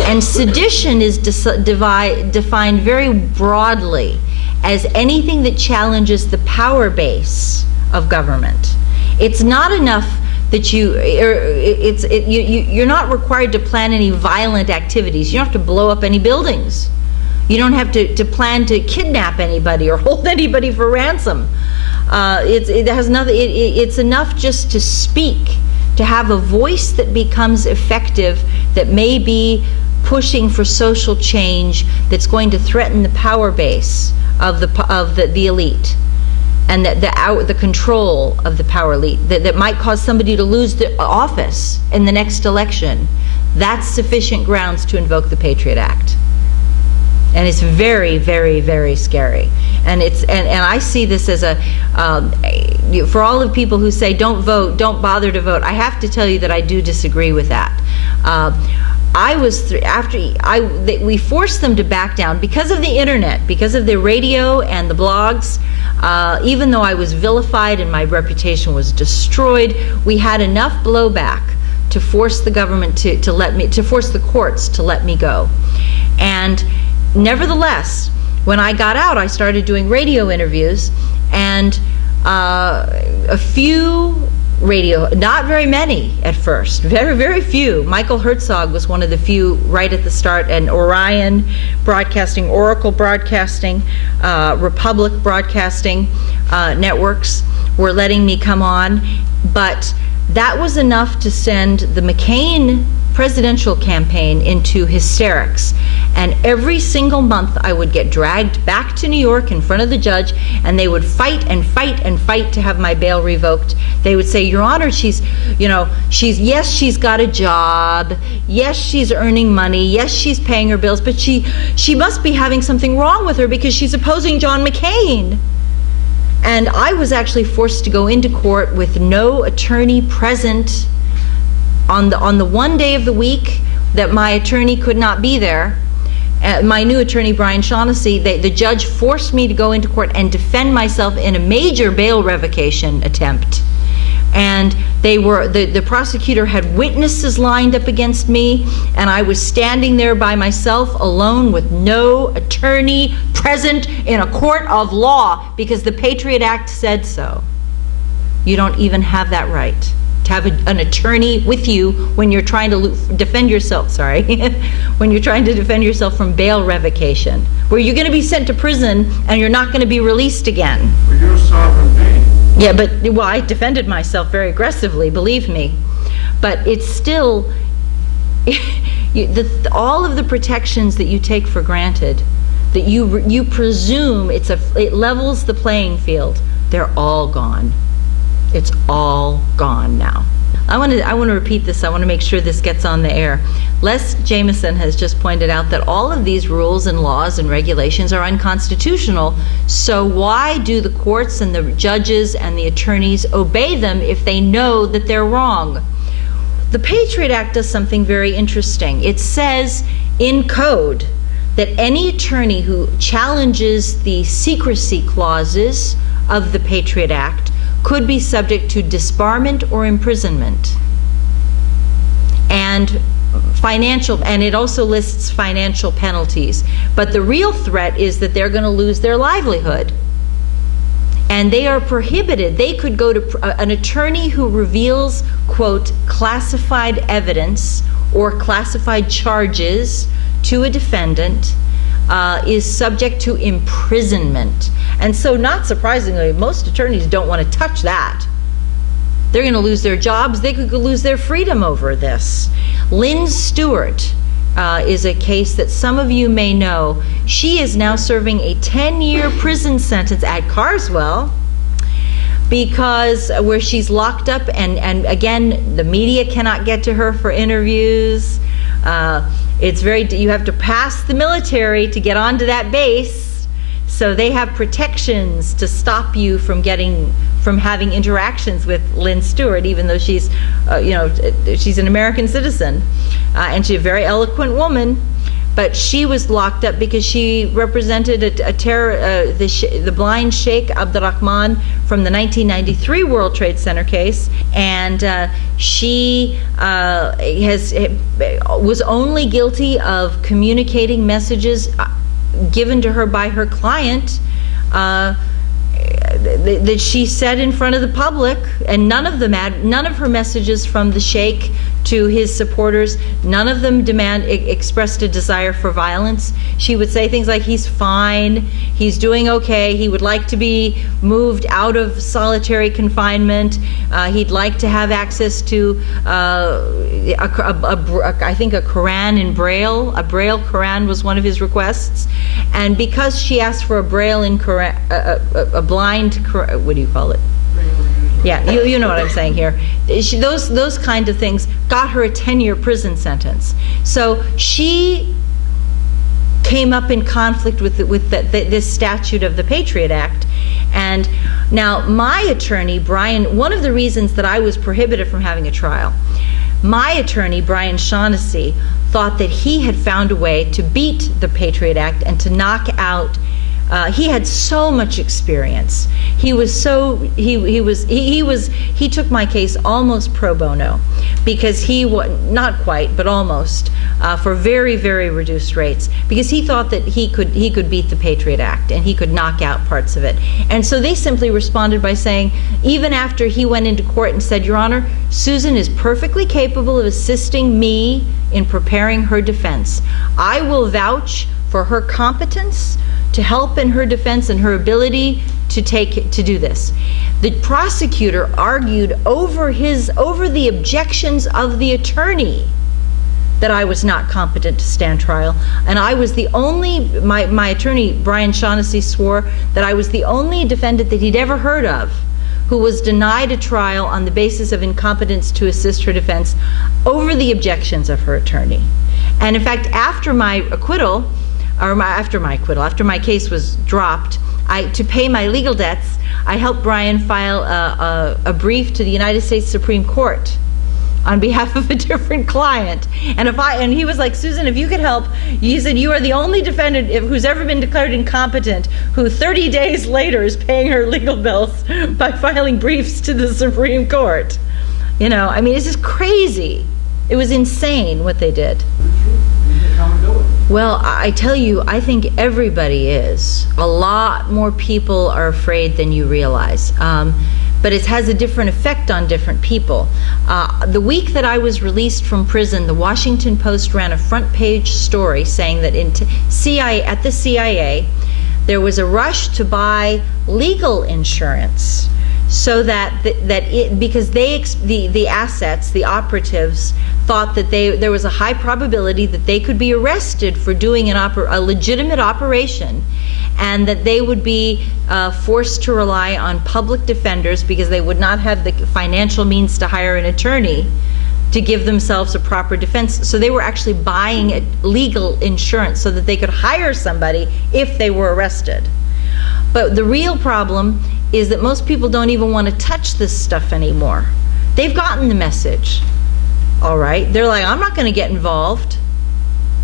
And sedition is defined very broadly as anything that challenges the power base of government. It's not enough that you're not required to plan any violent activities. You don't have to blow up any buildings. You don't have to plan to kidnap anybody or hold anybody for ransom. It's enough just to speak, to have a voice that becomes effective, that may be pushing for social change, that's going to threaten the power base of the elite, and that the control of the power elite, that might cause somebody to lose their office in the next election. That's sufficient grounds to invoke the Patriot Act. And it's very, very, very scary. And I see this as for all of the people who say don't vote, don't bother to vote, I have to tell you that I do disagree with that. We forced them to back down because of the internet, because of the radio and the blogs. Even though I was vilified and my reputation was destroyed, we had enough blowback to force the government to force the courts to let me go. And nevertheless, when I got out, I started doing radio interviews, and a few not very many at first, very, very few. Michael Herzog was one of the few right at the start, and Orion Broadcasting, Oracle Broadcasting, Republic Broadcasting networks were letting me come on, but that was enough to send the McCain presidential campaign into hysterics. And every single month I would get dragged back to New York in front of the judge, and they would fight and fight and fight to have my bail revoked. They would say, Your Honor, she's got a job, yes, she's earning money, yes, she's paying her bills, but she must be having something wrong with her because she's opposing John McCain. And I was actually forced to go into court with no attorney present on the one day of the week that my attorney could not be there. My new attorney, Brian Shaughnessy, the judge forced me to go into court and defend myself in a major bail revocation attempt. And the prosecutor had witnesses lined up against me, and I was standing there by myself alone with no attorney present in a court of law because the Patriot Act said so. You don't even have that right to have an attorney with you when you're trying to defend yourself, when you're trying to defend yourself from bail revocation, where you're going to be sent to prison and you're not going to be released again. But you're a sovereign being. Yeah, but I defended myself very aggressively, believe me. But it's still, all of the protections that you take for granted, that you presume it levels the playing field, they're all gone. It's all gone now. I want to repeat this. I want to make sure this gets on the air. Les Jameison has just pointed out that all of these rules and laws and regulations are unconstitutional. So why do the courts and the judges and the attorneys obey them if they know that they're wrong? The Patriot Act does something very interesting. It says in code that any attorney who challenges the secrecy clauses of the Patriot Act could be subject to disbarment or imprisonment. And it also lists financial penalties. But the real threat is that they're going to lose their livelihood. And they are prohibited. They could go to an attorney who reveals, quote, classified evidence or classified charges to a defendant is subject to imprisonment. And so, not surprisingly, most attorneys don't want to touch that. They're going to lose their jobs. They could lose their freedom over this. Lynn Stewart is a case that some of you may know. She is now serving a 10-year prison sentence at Carswell where she's locked up, and again, the media cannot get to her for interviews. You have to pass the military to get onto that base. So they have protections to stop you from having interactions with Lynn Stewart, even though she's an American citizen, and she's a very eloquent woman. But she was locked up because she represented the blind Sheikh Abdurrahman from the 1993 World Trade Center case, and she was only guilty of communicating messages given to her by her client that she said in front of the public, and none of her messages from the Sheikh to his supporters, none of them expressed a desire for violence. She would say things like, he's fine, he's doing okay, he would like to be moved out of solitary confinement, he'd like to have access to I think a Quran in Braille. A Braille Quran was one of his requests. And because she asked for a Braille in Quran, a blind Quran, what do you call it? Yeah, you know what I'm saying here. Those kind of things got her a 10-year prison sentence. So she came up in conflict with this statute of the Patriot Act. And now my attorney, Brian, one of the reasons that I was prohibited from having a trial, my attorney, Brian Shaughnessy, thought that he had found a way to beat the Patriot Act and to knock out. He had so much experience. He took my case almost pro bono, because not quite, but almost, for very, very reduced rates, because he thought that he could beat the Patriot Act and he could knock out parts of it. And so they simply responded by saying, even after he went into court and said, Your Honor, Susan is perfectly capable of assisting me in preparing her defense. I will vouch for her competence to help in her defense and her ability to do this. The prosecutor argued over the objections of the attorney that I was not competent to stand trial, and I was the only, my attorney, Brian Shaughnessy, swore that I was the only defendant that he'd ever heard of who was denied a trial on the basis of incompetence to assist her defense over the objections of her attorney. And in fact, after my case was dropped, to pay my legal debts, I helped Brian file a brief to the United States Supreme Court on behalf of a different client. And he was like, Susan, if you could help, he said, you are the only defendant who's ever been declared incompetent who 30 days later is paying her legal bills by filing briefs to the Supreme Court. You know, I mean, it's just crazy. It was insane what they did. Well, I tell you, I think everybody is. A lot more people are afraid than you realize. But it has a different effect on different people. The week that I was released from prison, the Washington Post ran a front page story saying that at the CIA, there was a rush to buy legal insurance, so because the assets, the operatives, thought that there was a high probability that they could be arrested for doing a legitimate operation, and that they would be forced to rely on public defenders because they would not have the financial means to hire an attorney to give themselves a proper defense. So they were actually buying legal insurance so that they could hire somebody if they were arrested. But the real problem is that most people don't even want to touch this stuff anymore. They've gotten the message. All right, they're like, I'm not going to get involved.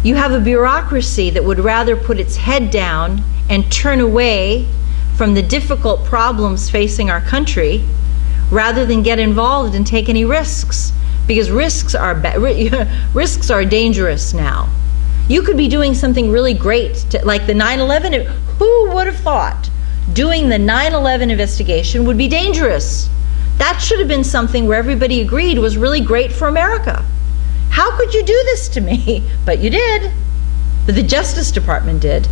You have a bureaucracy that would rather put its head down and turn away from the difficult problems facing our country rather than get involved and take any risks, because risks are dangerous now. You could be doing something really great, like the 9/11. Who would have thought doing the 9/11 investigation would be dangerous? That should have been something where everybody agreed was really great for America. How could you do this to me? But you did. But the Justice Department did.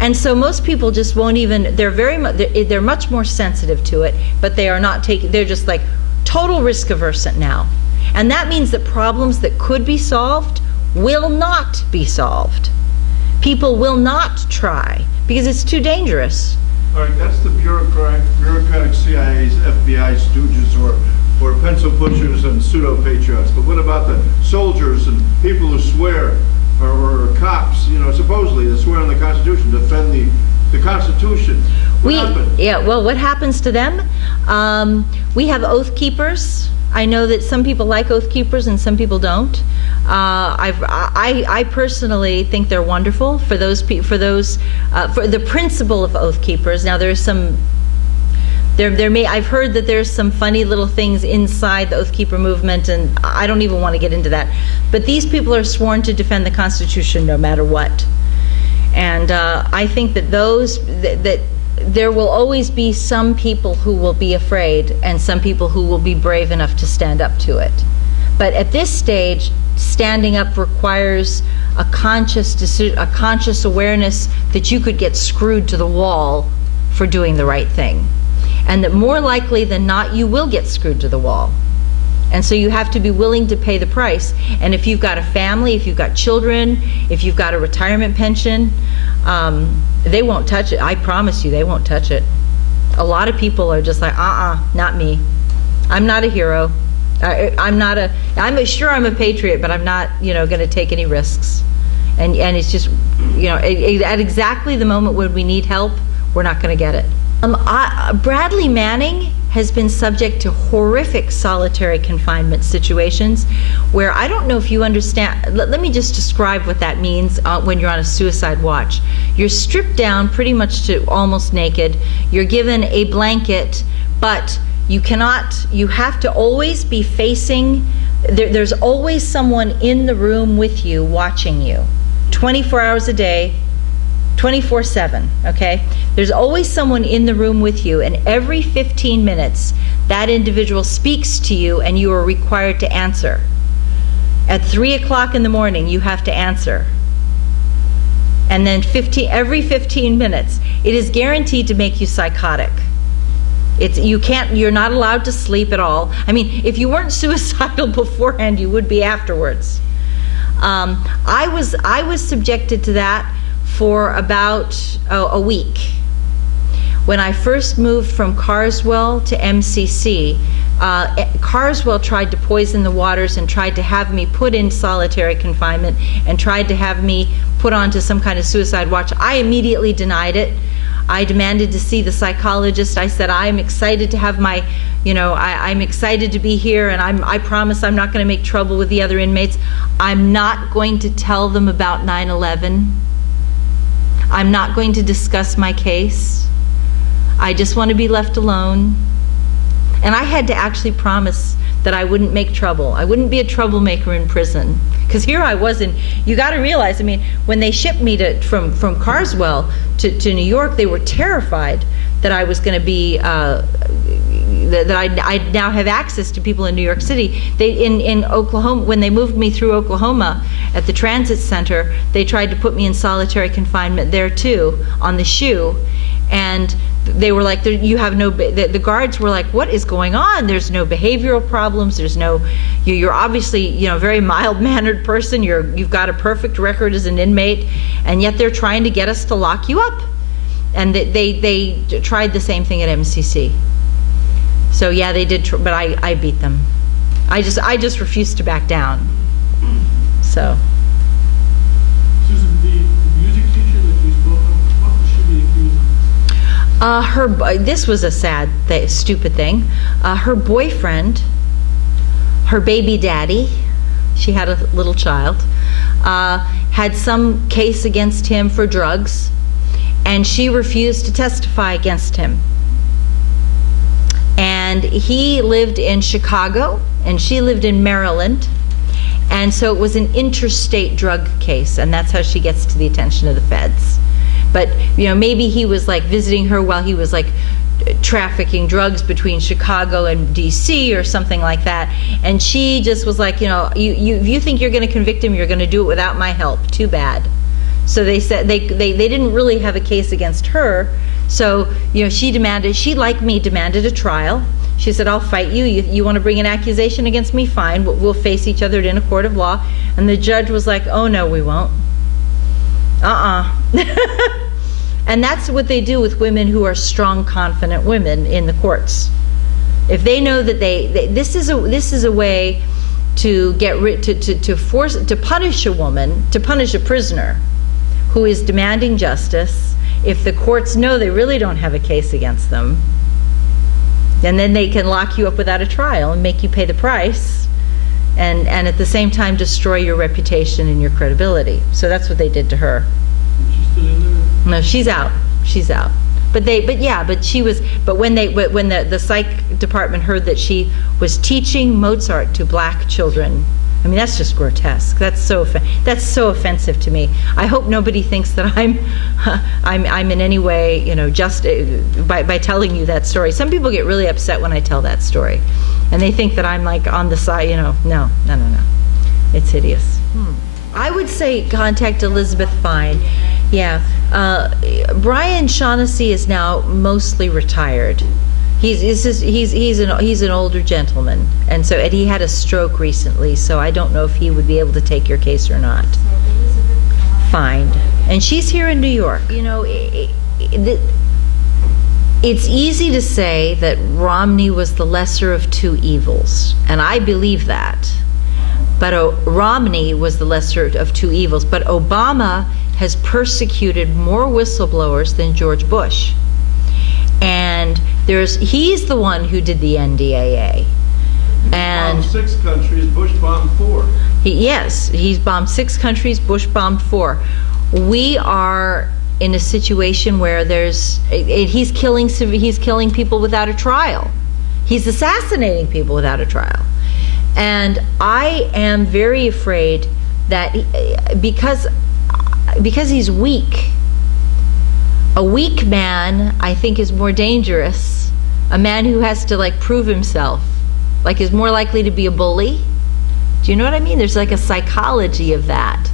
And so most people just won't even, they're much more sensitive to it, but they are not they're just like total risk averse now. And that means that problems that could be solved will not be solved. People will not try because it's too dangerous. All right, that's the bureaucratic CIA's, FBI stooges, or pencil pushers and pseudo-patriots. But what about the soldiers and people who swear, or cops, you know, supposedly, that swear on the Constitution, defend the Constitution? What happens? Yeah, well, what happens to them? We have oath keepers. I know that some people like oath keepers and some people don't. I personally think they're wonderful for the principle of oath keepers. Now there's I've heard that there's some funny little things inside the Oath Keeper movement, and I don't even want to get into that. But these people are sworn to defend the Constitution no matter what. And I think that that there will always be some people who will be afraid and some people who will be brave enough to stand up to it. But at this stage, standing up requires a conscious awareness that you could get screwed to the wall for doing the right thing. And that more likely than not, you will get screwed to the wall. And so you have to be willing to pay the price. And if you've got a family, if you've got children, if you've got a retirement pension, they won't touch it. I promise you, they won't touch it. A lot of people are just like, not me. I'm not a hero. I'm sure I'm a patriot, but I'm not, going to take any risks. And it's just, at exactly the moment when we need help, we're not going to get it. Bradley Manning has been subject to horrific solitary confinement situations where I don't know if you understand. Let me just describe what that means when you're on a suicide watch. You're stripped down pretty much to almost naked. You're given a blanket, but you have to always be facing, there's always someone in the room with you watching you 24 hours a day, 24/7, okay? There's always someone in the room with you, and every 15 minutes, that individual speaks to you and you are required to answer. At 3 o'clock in the morning, you have to answer. And then every 15 minutes, it is guaranteed to make you psychotic. You're not allowed to sleep at all. I mean, if you weren't suicidal beforehand, you would be afterwards. I was subjected to that for about a week. When I first moved from Carswell to MCC, Carswell tried to poison the waters and tried to have me put in solitary confinement and tried to have me put onto some kind of suicide watch. I immediately denied it. I demanded to see the psychologist. I said, I'm excited to have my, I'm excited to be here, and I promise I'm not going to make trouble with the other inmates. I'm not going to tell them about 9/11. I'm not going to discuss my case. I just want to be left alone. And I had to actually promise that I wouldn't make trouble. I wouldn't be a troublemaker in prison. Because here I was you got to realize, I mean, when they shipped me from Carswell to New York, they were terrified that I was going to be, that I'd now have access to people in New York City. In Oklahoma, when they moved me through Oklahoma at the transit center, they tried to put me in solitary confinement there too, on the shoe. And they were like, you have no, the guards were like, what is going on? There's no behavioral problems. There's no, you're obviously, very mild-mannered person. You've got a perfect record as an inmate, and yet they're trying to get us to lock you up. And they tried the same thing at MCC. So yeah, they did, but I beat them. I just refused to back down. So. Susan, the music teacher that you spoke of, what was she being accused of? This was a sad, stupid thing. Her boyfriend, her baby daddy, she had a little child, had some case against him for drugs, and she refused to testify against him. And he lived in Chicago, and she lived in Maryland, and so it was an interstate drug case, and that's how she gets to the attention of the feds. But maybe he was like visiting her while he was like trafficking drugs between Chicago and DC or something like that, and she just was like, you think you're going to convict him, you're going to do it without my help. Too bad. So they said they didn't really have a case against her. So she like me demanded a trial. She said, I'll fight you. You want to bring an accusation against me? Fine. We'll face each other in a court of law. And the judge was like, oh no, we won't. And that's what they do with women who are strong, confident women in the courts. If they know that this is a way to to punish a woman, to punish a prisoner who is demanding justice. If the courts know they really don't have a case against them, and then they can lock you up without a trial and make you pay the price, and at the same time destroy your reputation and your credibility. So that's what they did to her. Is she still in there? No, she's out. She's out. But she was, but when the psych department heard that she was teaching Mozart to black children, I mean, that's just grotesque. That's so offensive to me. I hope nobody thinks that I'm in any way, you know, just by telling you that story. Some people get really upset when I tell that story, and they think that I'm like on the side, you know. No. It's hideous. I would say contact Elizabeth Fine. Yeah. Brian Shaughnessy is now mostly retired. He's an older gentleman, and he had a stroke recently, so I don't know if he would be able to take your case or not. Fine. And she's here in New York. You know, it's easy to say that Romney was the lesser of two evils, and I believe that. But Romney was the lesser of two evils, but Obama has persecuted more whistleblowers than George Bush. And he's the one who did the NDAA. And bombed 6 countries, Bush bombed 4. Yes, he's bombed 6 countries, Bush bombed 4. We are in a situation where he's killing people without a trial. He's assassinating people without a trial. And I am very afraid that because he's weak, a weak man, I think, is more dangerous. A man who has to like prove himself, like is more likely to be a bully. Do you know what I mean? There's like a psychology of that.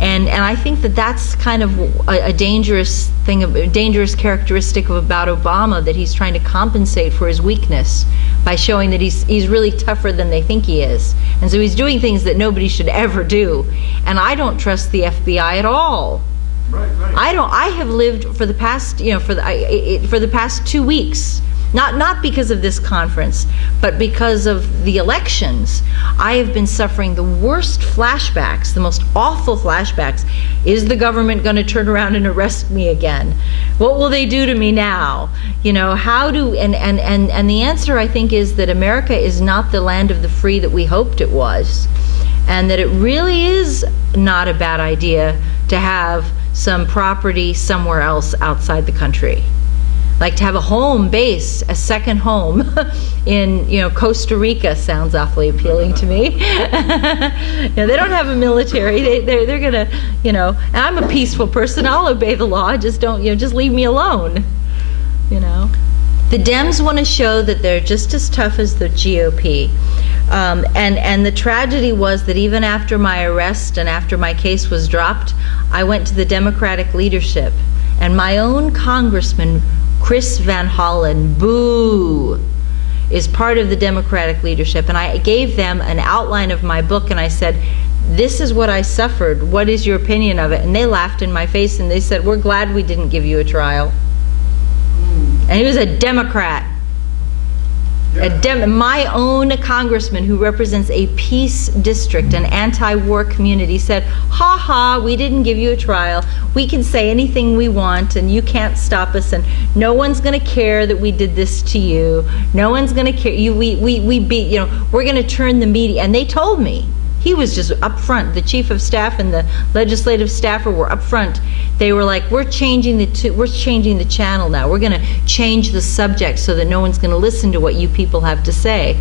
And I think that that's kind of a dangerous thing, a dangerous characteristic about Obama, that he's trying to compensate for his weakness by showing that he's really tougher than they think he is. And so he's doing things that nobody should ever do. And I don't trust the FBI at all. Right. I have lived for the past, you know, for the past 2 weeks, not because of this conference, but because of the elections. I have been suffering the worst flashbacks, the most awful flashbacks. Is the government going to turn around and arrest me again? What will they do to me now? You know, and the answer, I think, is that America is not the land of the free that we hoped it was, and that it really is not a bad idea to have some property somewhere else outside the country. Like to have a home base, a second home in, you know, Costa Rica sounds awfully appealing to me. You know, they don't have a military. They're gonna, you know, and I'm a peaceful person. I'll obey the law. Just don't, you know, just leave me alone. You know, the Dems want to show that they're just as tough as the GOP. And the tragedy was that even after my arrest and after my case was dropped, I went to the Democratic leadership, and my own congressman, Chris Van Hollen, boo, is part of the Democratic leadership. And I gave them an outline of my book, and I said, this is what I suffered. What is your opinion of it? And they laughed in my face, and they said, we're glad we didn't give you a trial. And he was a Democrat. My own congressman who represents a peace district, an anti-war community, said, ha ha, we didn't give you a trial. We can say anything we want and you can't stop us, and no one's going to care that we did this to you. No one's going to care. We're going to turn the media. And they told me. He was just up front. The chief of staff and the legislative staffer were up front. They were like, we're changing the channel now. We're going to change the subject so that no one's going to listen to what you people have to say.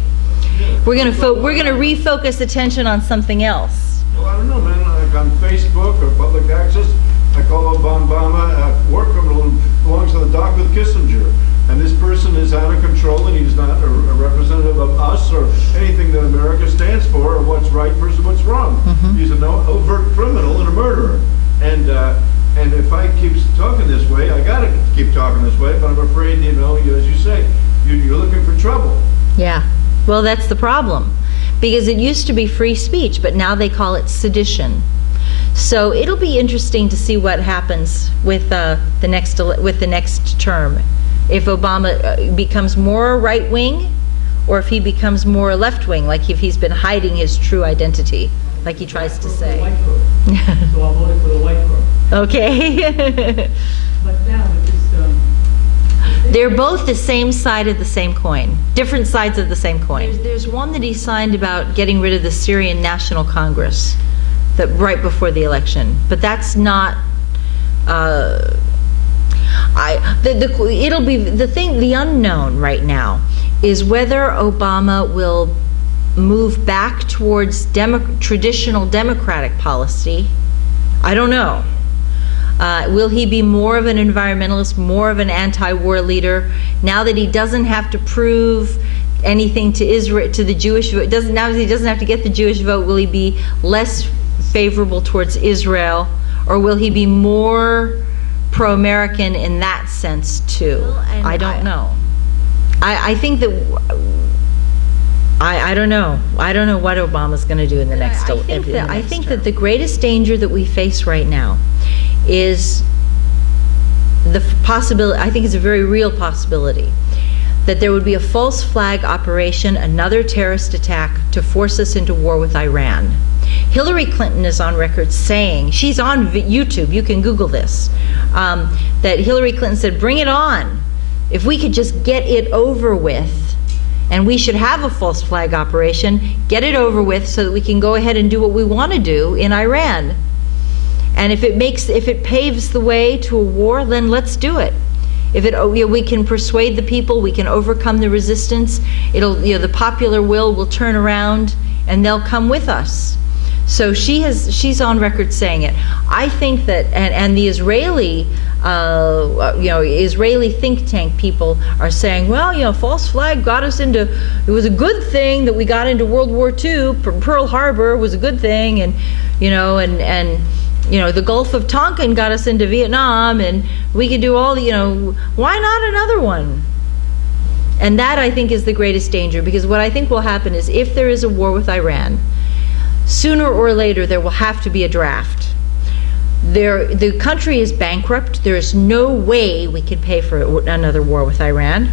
We're going to refocus attention on something else. Well, I don't know, man. Like on Facebook or public access, I call Obama a war criminal who belongs to the dock with Kissinger. And this person is out of control, and he's not a representative of us or anything that America stands for, or what's right versus what's wrong. Mm-hmm. He's an overt criminal and a murderer. And if I keep talking this way, I got to keep talking this way, but I'm afraid, you know, as you say, you're looking for trouble. Yeah. Well, that's the problem. Because it used to be free speech, but now they call it sedition. So it'll be interesting to see what happens with the next term. If Obama becomes more right-wing, or if he becomes more left-wing, like if he's been hiding his true identity, like he tries to say. So I'm voting for the white group. Okay. But now with this, They're both the same side of the same coin, different sides of the same coin. There's one that he signed about getting rid of the Syrian National Congress, that right before the election, but that's not. It'll be the unknown right now is whether Obama will move back towards traditional democratic policy. I don't know. Will he be more of an environmentalist, more of an anti-war leader, now that he doesn't have to prove anything to Israel, to the Jewish vote? Now that he doesn't have to get the Jewish vote, will he be less favorable towards Israel, or will he be more pro-American in that sense too? I don't know. I think that I don't know. I don't know what Obama's going to do in the next. I think that the greatest danger that we face right now is the possibility. I think it's a very real possibility that there would be a false flag operation, another terrorist attack to force us into war with Iran. Hillary Clinton is on record saying, she's on YouTube, you can Google this, that Hillary Clinton said, bring it on. If we could just get it over with, and we should have a false flag operation, get it over with so that we can go ahead and do what we want to do in Iran. And if it paves the way to a war, then let's do it. If we can persuade the people, we can overcome the resistance, the popular will turn around and they'll come with us. So she's on record saying it. I think that, and the Israeli, Israeli think tank people are saying, well, false flag got us into, it was a good thing that we got into World War II, Pearl Harbor was a good thing, and, the Gulf of Tonkin got us into Vietnam, and we could do all the, why not another one? And that, I think, is the greatest danger, because what I think will happen is if there is a war with Iran, sooner or later there will have to be a draft. The country is bankrupt. There is no way we can pay for another war with Iran,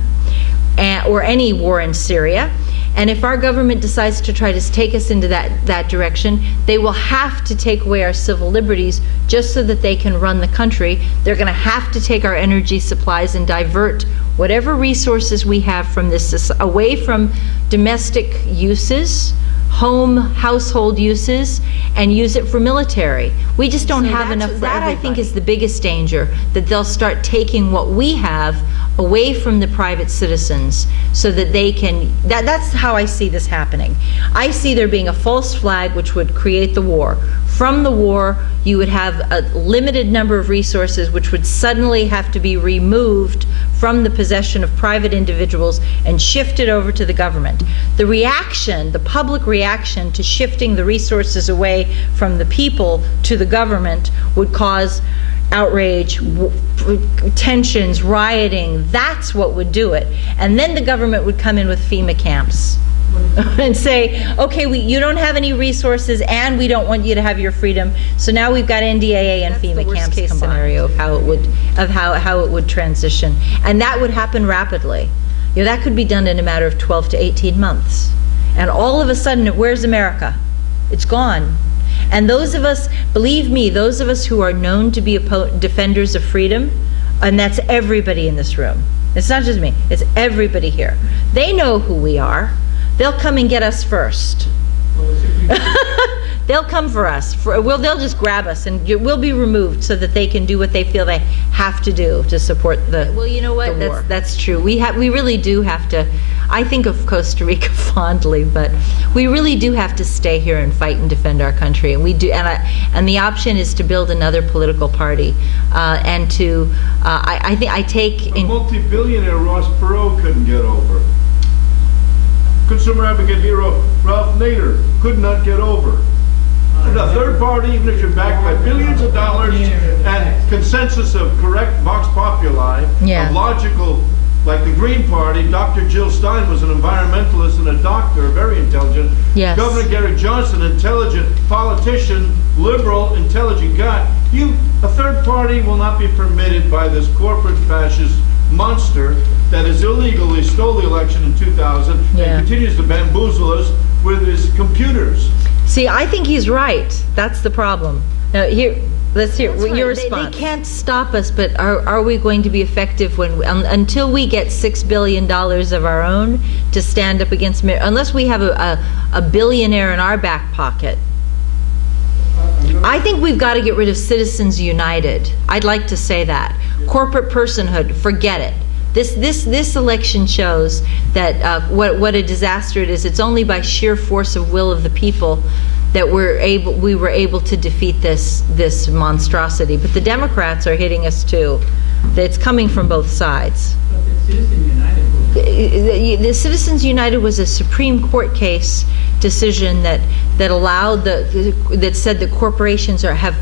or any war in Syria. And if our government decides to try to take us into that direction, they will have to take away our civil liberties just so that they can run the country. They're going to have to take our energy supplies and divert whatever resources we have from this away from domestic uses, household uses, and use it for military. We just don't have enough for everybody. That, I think, is the biggest danger, that they'll start taking what we have away from the private citizens so that they can, that's how I see this happening. I see there being a false flag which would create the war. From the war, you would have a limited number of resources which would suddenly have to be removed from the possession of private individuals and shifted over to the government. The reaction, the public reaction to shifting the resources away from the people to the government would cause outrage, tensions, rioting. That's what would do it. And then the government would come in with FEMA camps and say, okay, you don't have any resources and we don't want you to have your freedom, so now we've got NDAA and FEMA camps combined. Scenario of how it would transition. And that would happen rapidly. That could be done in a matter of 12 to 18 months. And all of a sudden, where's America? It's gone. And those of us, believe me, those of us who are known to be defenders of freedom, and that's everybody in this room. It's not just me, it's everybody here. They know who we are. They'll come and get us first. They'll come for us. They'll just grab us and we'll be removed so that they can do what they feel they have to do to support the war. Well, you know what? That's true. We really do have to. I think of Costa Rica fondly, but we really do have to stay here and fight and defend our country. And we do. And the option is to build another political party, and to. I think I take. A multi-billionaire Ross Perot couldn't get over. Consumer advocate hero Ralph Nader could not get over. And a third party, even if you're backed by billions of dollars and consensus of correct vox populi, of logical, like the Green Party, Dr. Jill Stein was an environmentalist and a doctor, very intelligent. Yes. Governor Gary Johnson, intelligent politician, liberal, intelligent guy. A third party will not be permitted by this corporate fascist monster that is illegally stole the election in 2000 and continues to bamboozle us with his computers. See, I think he's right. That's the problem. Now, let's hear your response. They can't stop us, but are we going to be effective until we get $6 billion of our own to stand up against, unless we have a billionaire in our back pocket? I think we've got to get rid of Citizens United. I'd like to say that. corporate personhood, forget it. This election shows that what a disaster it is. It's only by sheer force of will of the people that we were able to defeat this monstrosity. But the Democrats are hitting us too. It's coming from both sides. But the Citizens United The Citizens United was a Supreme Court case decision that allowed that said that corporations have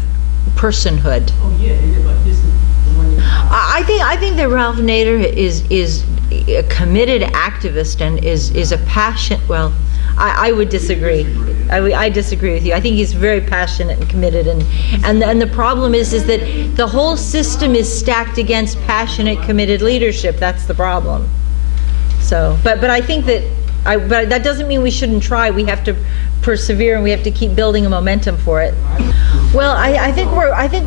personhood. Oh, yeah, but this is the one you... I think that Ralph Nader is a committed activist and is a passionate. Well, I would disagree. I disagree with you. I think he's very passionate and committed, and the problem is that the whole system is stacked against passionate, committed leadership. That's the problem. So, but I think that but that doesn't mean we shouldn't try. We have to persevere, and we have to keep building a momentum for it. Well, I think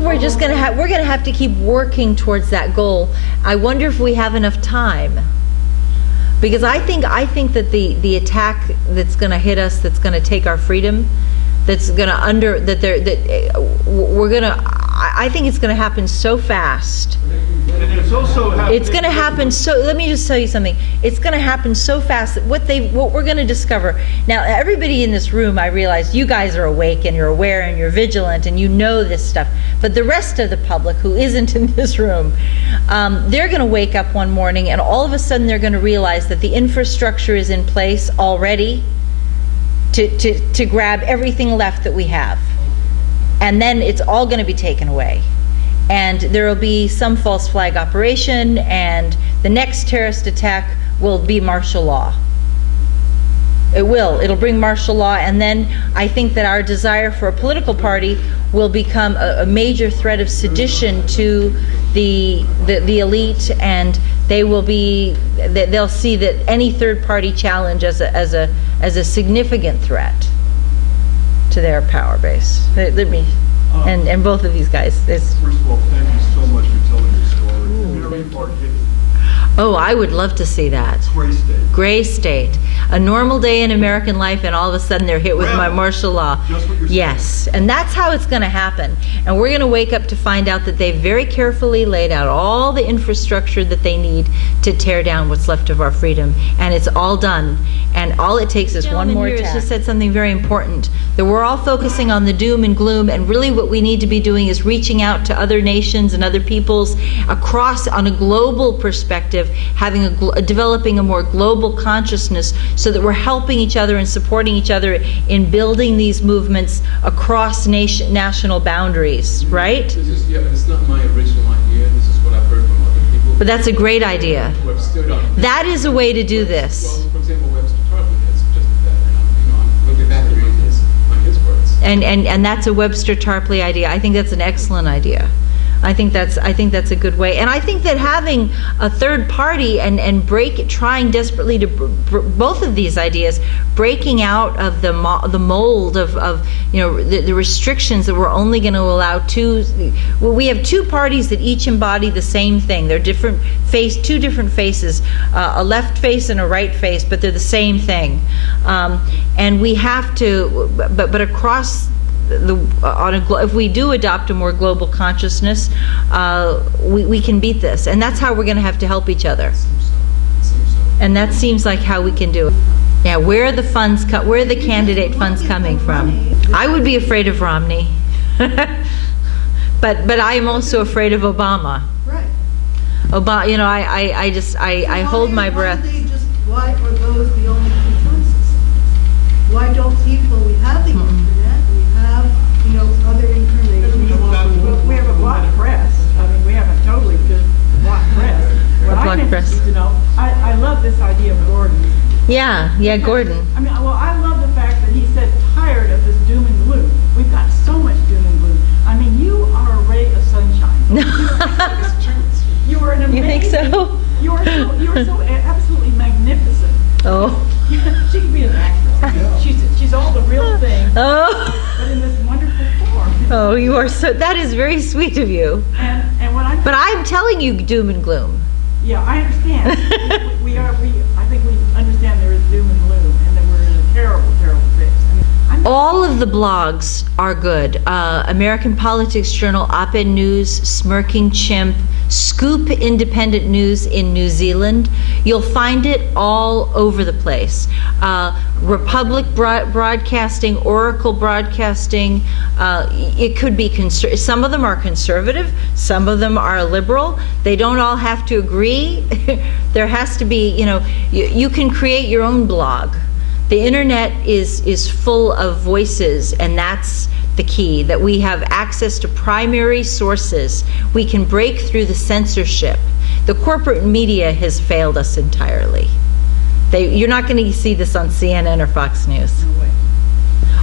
we're just gonna have to keep working towards that goal. I wonder if we have enough time, because I think that the attack that's gonna hit us, that's gonna take our freedom, that's gonna I think it's gonna happen so fast. And it's also happening. It's going to happen so. Let me just tell you something. It's going to happen so fast that what we're going to discover now. Everybody in this room, I realize, you guys are awake and you're aware and you're vigilant and you know this stuff. But the rest of the public who isn't in this room, they're going to wake up one morning and all of a sudden they're going to realize that the infrastructure is in place already to grab everything left that we have, and then it's all going to be taken away. And there will be some false flag operation, and the next terrorist attack will be martial law. It'll bring martial law, and then I think that our desire for a political party will become a major threat of sedition to the elite, and they'll see that any third party challenge as a significant threat to their power base. And both of these guys. First of all, thank you so much for telling your story. Very hard-hitting. Oh, I would love to see that. Gray state. Gray state. A normal day in American life, and all of a sudden they're hit with Really? martial law. Just what you're saying. Yes, and that's how it's going to happen. And we're going to wake up to find out that they very carefully laid out all the infrastructure that they need to tear down what's left of our freedom. And it's all done. And all it takes is one more attack. Just said something very important, that we're all focusing on the doom and gloom, and really what we need to be doing is reaching out to other nations and other peoples across, on a global perspective, having developing a more global consciousness, so that we're helping each other and supporting each other in building these movements across national boundaries, right? It's not my original idea. This is what I've heard from other people. But that's a great idea. Webster, That is a way to do this. Well, for example, Webster Tarpley has just that, and I'm looking back on his words. And that's a Webster Tarpley idea. I think that's an excellent idea. I think that's a good way. And I think that having a third party and trying desperately to both of these ideas, breaking out of the mold of the restrictions that we're only going to allow two. Well, we have two parties that each embody the same thing. They're two different faces, a left face and a right face, but they're the same thing. And we have to, but across if we do adopt a more global consciousness, we can beat this, and that's how we're going to have to help each other. And that seems like how we can do it. Yeah, where are the funds? Where are the candidate funds coming from? I would be afraid of Romney, but I am also afraid of Obama. Right. Obama, I hold my breath. Why are those the only two choices? Why don't people? We have the internet. Other information. We have a block press. I mean, we have a totally good block press. What I'm interested to know, I love this idea of Gordon. Yeah, Gordon. I mean, well, I love the fact that he said tired of this doom and gloom. We've got so much doom and gloom. I mean, you are a ray of sunshine. You are an amazing. You think so? You are so absolutely magnificent. Oh. She could be an actress. She's all the real thing. Oh. But in this wonderful form. Oh, you are so. That is very sweet of you. And what I'm. But I'm telling you, doom and gloom. Yeah, I understand. I think we understand there is doom and gloom, and that we're in a terrible, terrible fix. I mean, all of the blogs are good. American Politics Journal, Op-Ed News, Smirking Chimp, scoop independent news in New Zealand, you'll find it all over the place. Republic Broadcasting, Oracle Broadcasting, it could be, some of them are conservative, some of them are liberal. They don't all have to agree. There has to be, you can create your own blog. The internet is full of voices, and that's the key, that we have access to primary sources. We can break through the censorship. The corporate media has failed us entirely. You're not going to see this on CNN or Fox News.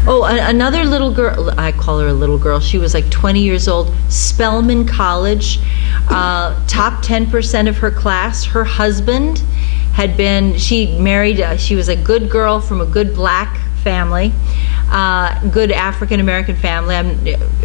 Oh, another little girl, I call her a little girl, she was like 20 years old, Spelman College, top 10% of her class. Her husband had been, she married, she was a good girl from a good black family, good African-American family.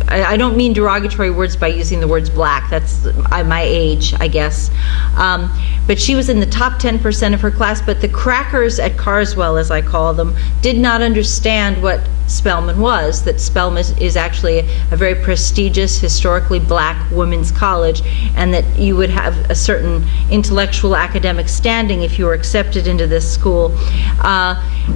I don't mean derogatory words by using the words black, that's my age, I guess. But she was in the top 10% of her class, but the crackers at Carswell, as I call them, did not understand what Spelman was, that Spelman is actually a very prestigious, historically black women's college, and that you would have a certain intellectual academic standing if you were accepted into this school.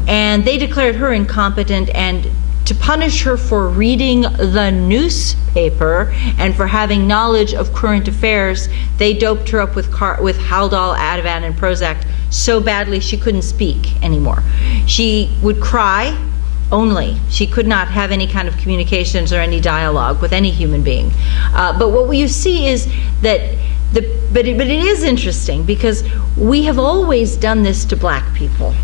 And they declared her incompetent, and to punish her for reading the newspaper and for having knowledge of current affairs, they doped her up with Haldol, Ativan, and Prozac so badly she couldn't speak anymore. She would cry only. She could not have any kind of communications or any dialogue with any human being. But what you see is that, but it is interesting because we have always done this to black people.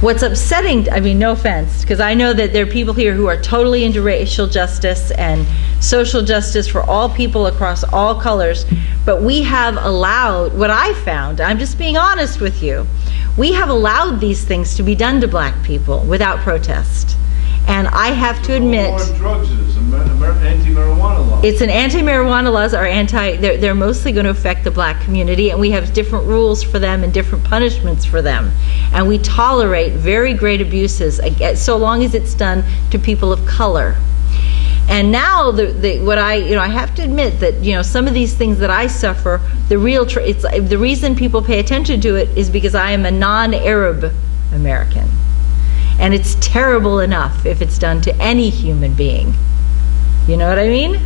What's upsetting, I mean, no offense, because I know that there are people here who are totally into racial justice and social justice for all people across all colors, but we have allowed, what I found, I'm just being honest with you, we have allowed these things to be done to black people without protest. And I have to admit, War on drugs is anti-marijuana law. it's an anti-marijuana laws are they're mostly going to affect the black community, and we have different rules for them and different punishments for them. And we tolerate very great abuses so long as it's done to people of color. And now what I have to admit that some of these things that I suffer, the reason people pay attention to it is because I am a non-Arab American. And it's terrible enough if it's done to any human being. You know what I mean?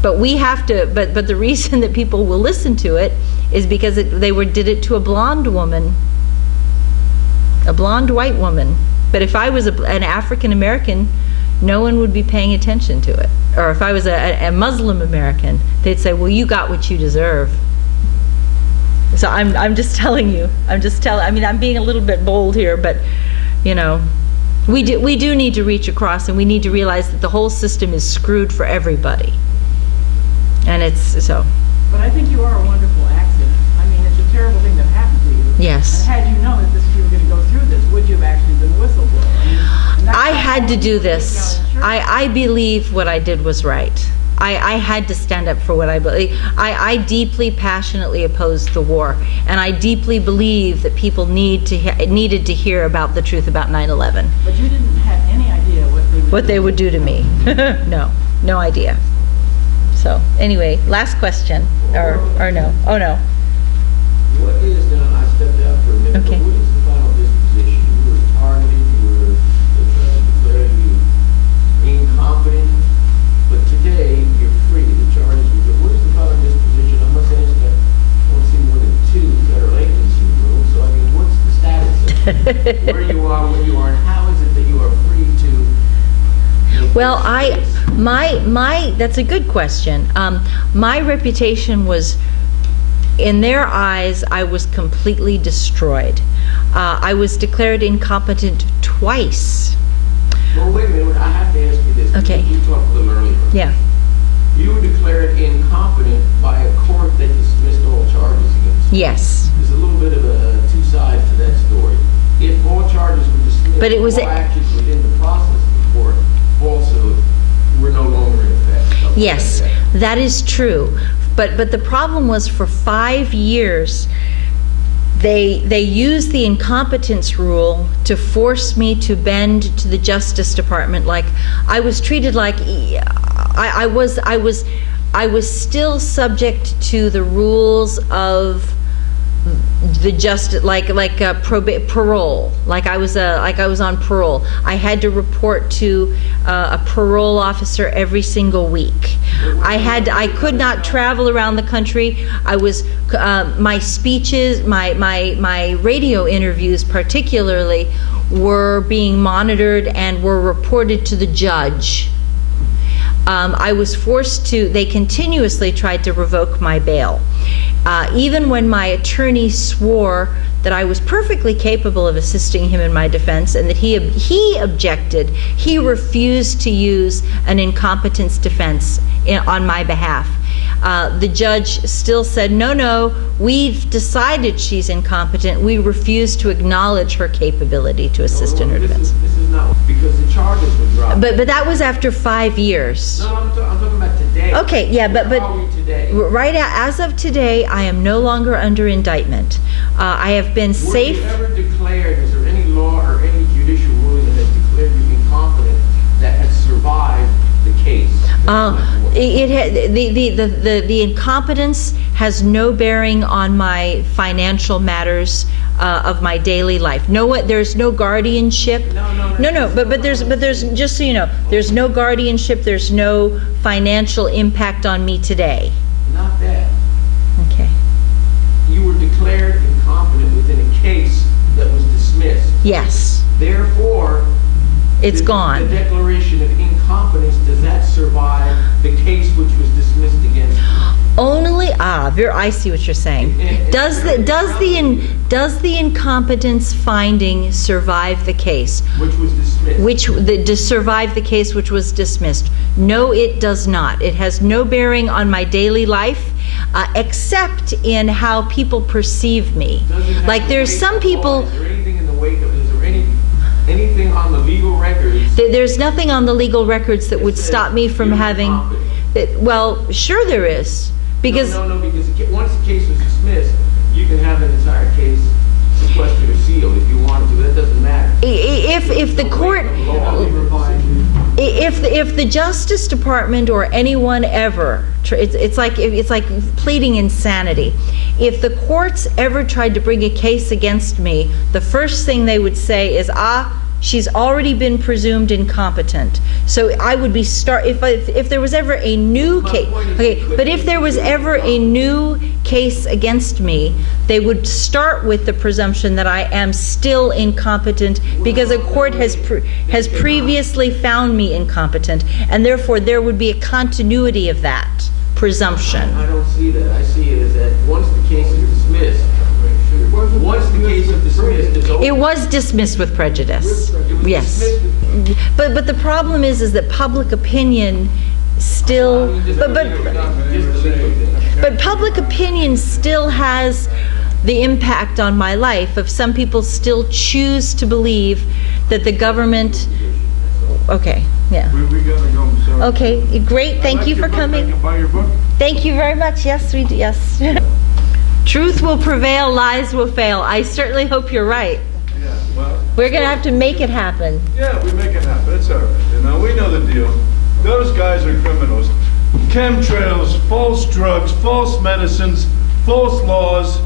But we have to, but the reason that people will listen to it is because did it to a blonde woman, a blonde white woman. But if I was an African American, no one would be paying attention to it. Or if I was a Muslim American, they'd say, well, you got what you deserve. So I'm just telling you, I mean, I'm being a little bit bold here, but we do need to reach across, and we need to realize that the whole system is screwed for everybody. And it's so. But I think you are a wonderful accident. I mean, it's a terrible thing that happened to you. Yes. And had you known that you were going to go through this, would you have actually been a whistleblower? I had to do this. I believe what I did was right. I had to stand up for what I believe. I deeply, passionately opposed the war, and I deeply believe that people needed to hear about the truth about 9/11. But you didn't have any idea what they would do to me. No idea. So anyway, last question, or no? Oh no. What is now? I stepped out for a minute. Okay. But what is the final disposition? You were targeted. They tried to declare you incompetent. But today, you're free. The charges were good. What is the final disposition? I must ask that I don't see more than 2 federal agents in the room. So, I mean, what's the status of where you are, and how is it that you are free to... Well, that's a good question. My reputation was, in their eyes, I was completely destroyed. I was declared incompetent twice. Well, wait a minute. I have to ask you this. Okay. You talked a little earlier. Yeah. You were declared incompetent by a court that dismissed all charges against you. Yes. There's a little bit of 2 sides to that story. If all charges were dismissed, But it was all actions within the process of the court also were no longer in effect. Yes, that is true. But the problem was, for 5 years, they used the incompetence rule to force me to bend to the Justice Department. Like, I was treated like I I was still subject to the rules of the parole. Like I was on parole. I had to report to a parole officer every single week. I could not travel around the country. I was my speeches, my radio interviews particularly were being monitored and were reported to the judge. I was forced to, they continuously tried to revoke my bail. Even when my attorney swore that I was perfectly capable of assisting him in my defense and that he objected, he refused to use an incompetence defense on my behalf. The judge still said, no, we've decided she's incompetent. We refuse to acknowledge her capability to assist in her defense. This is not, because the charges were dropped. But that was after 5 years. No, I'm talking about today. Okay, yeah, but Where are we today? right as of today, I am no longer under indictment. I have been safe. Were you ever declared, is there any law or any judicial ruling that has declared you incompetent that has survived the case? The incompetence has no bearing on my financial matters of my daily life. There's no guardianship. No. But there's just so you know, there's no guardianship. There's no financial impact on me today. Not that. Okay. You were declared incompetent within a case that was dismissed. Yes. Therefore, It's gone. The declaration of incompetence, does that survive the case which was dismissed against you? Only I see what you're saying. Does the incompetence finding survive the case? Which was dismissed. To survive the case which was dismissed? No, it does not. It has no bearing on my daily life, except in how people perceive me. Like there's some people. Is there anything in the wake of? Is there anything on the legal records? There's nothing on the legal records that would stop me from having. Well, sure there is. Because No, because once the case was dismissed, you can have an entire case sequestered or sealed if you wanted to. That doesn't matter. if the court, if the Justice Department or anyone ever, it's like pleading insanity. If the courts ever tried to bring a case against me, the first thing they would say is, she's already been presumed incompetent. So I would be if there was ever a new case, but if there was ever a new case against me, they would start with the presumption that I am still incompetent because a court has previously found me incompetent, and therefore there would be a continuity of that presumption. I don't see that. I see it as that once the case is dismissed, it's over. It was dismissed with prejudice. Yes. But the problem is that public opinion still, but public opinion still has the impact on my life of some people still choose to believe that the government, okay, yeah. We gotta go, I'm sorry. Okay, great, thank you for coming. I can buy your book. Thank you very much, yes, we do, yes. Truth will prevail, lies will fail. I certainly hope you're right. Yeah, well. We're gonna have to make it happen. Yeah, we make it happen. It's all right. You know, we know the deal. Those guys are criminals. Chemtrails, false drugs, false medicines, false laws.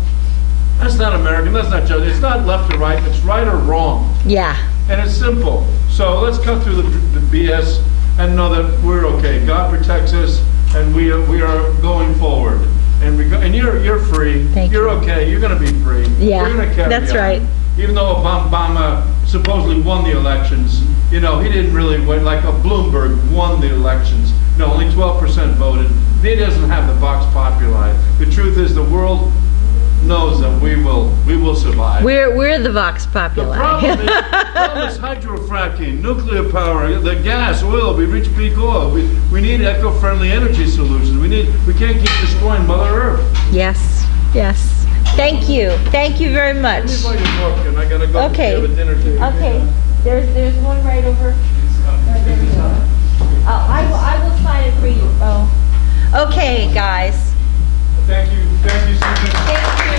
That's not American. That's not just. It's not left or right. It's right or wrong. Yeah. And it's simple. So let's cut through the BS and know that we're okay. God protects us, and we are going forward. And you're free. Thank you're you. okay. You're going to be free. Yeah, We're going to carry that's on. right. Even though Obama supposedly won the elections, you know, he didn't really win. Like Bloomberg won the elections. No, only 12% voted. He doesn't have the vox populi. The truth is, the world knows that we will survive. We're the vox The populi. problem is hydrofracking, nuclear power, the gas, oil. We reach peak oil. We need eco-friendly energy solutions. We can't keep destroying Mother Earth. Yes, yes. Thank you very much. Let me buy your book, and I gotta go Okay. have a dinner date. Okay, there's one right over. There we go. I will sign it for you. Oh. Okay, guys. Thank you, Susan. Thank you.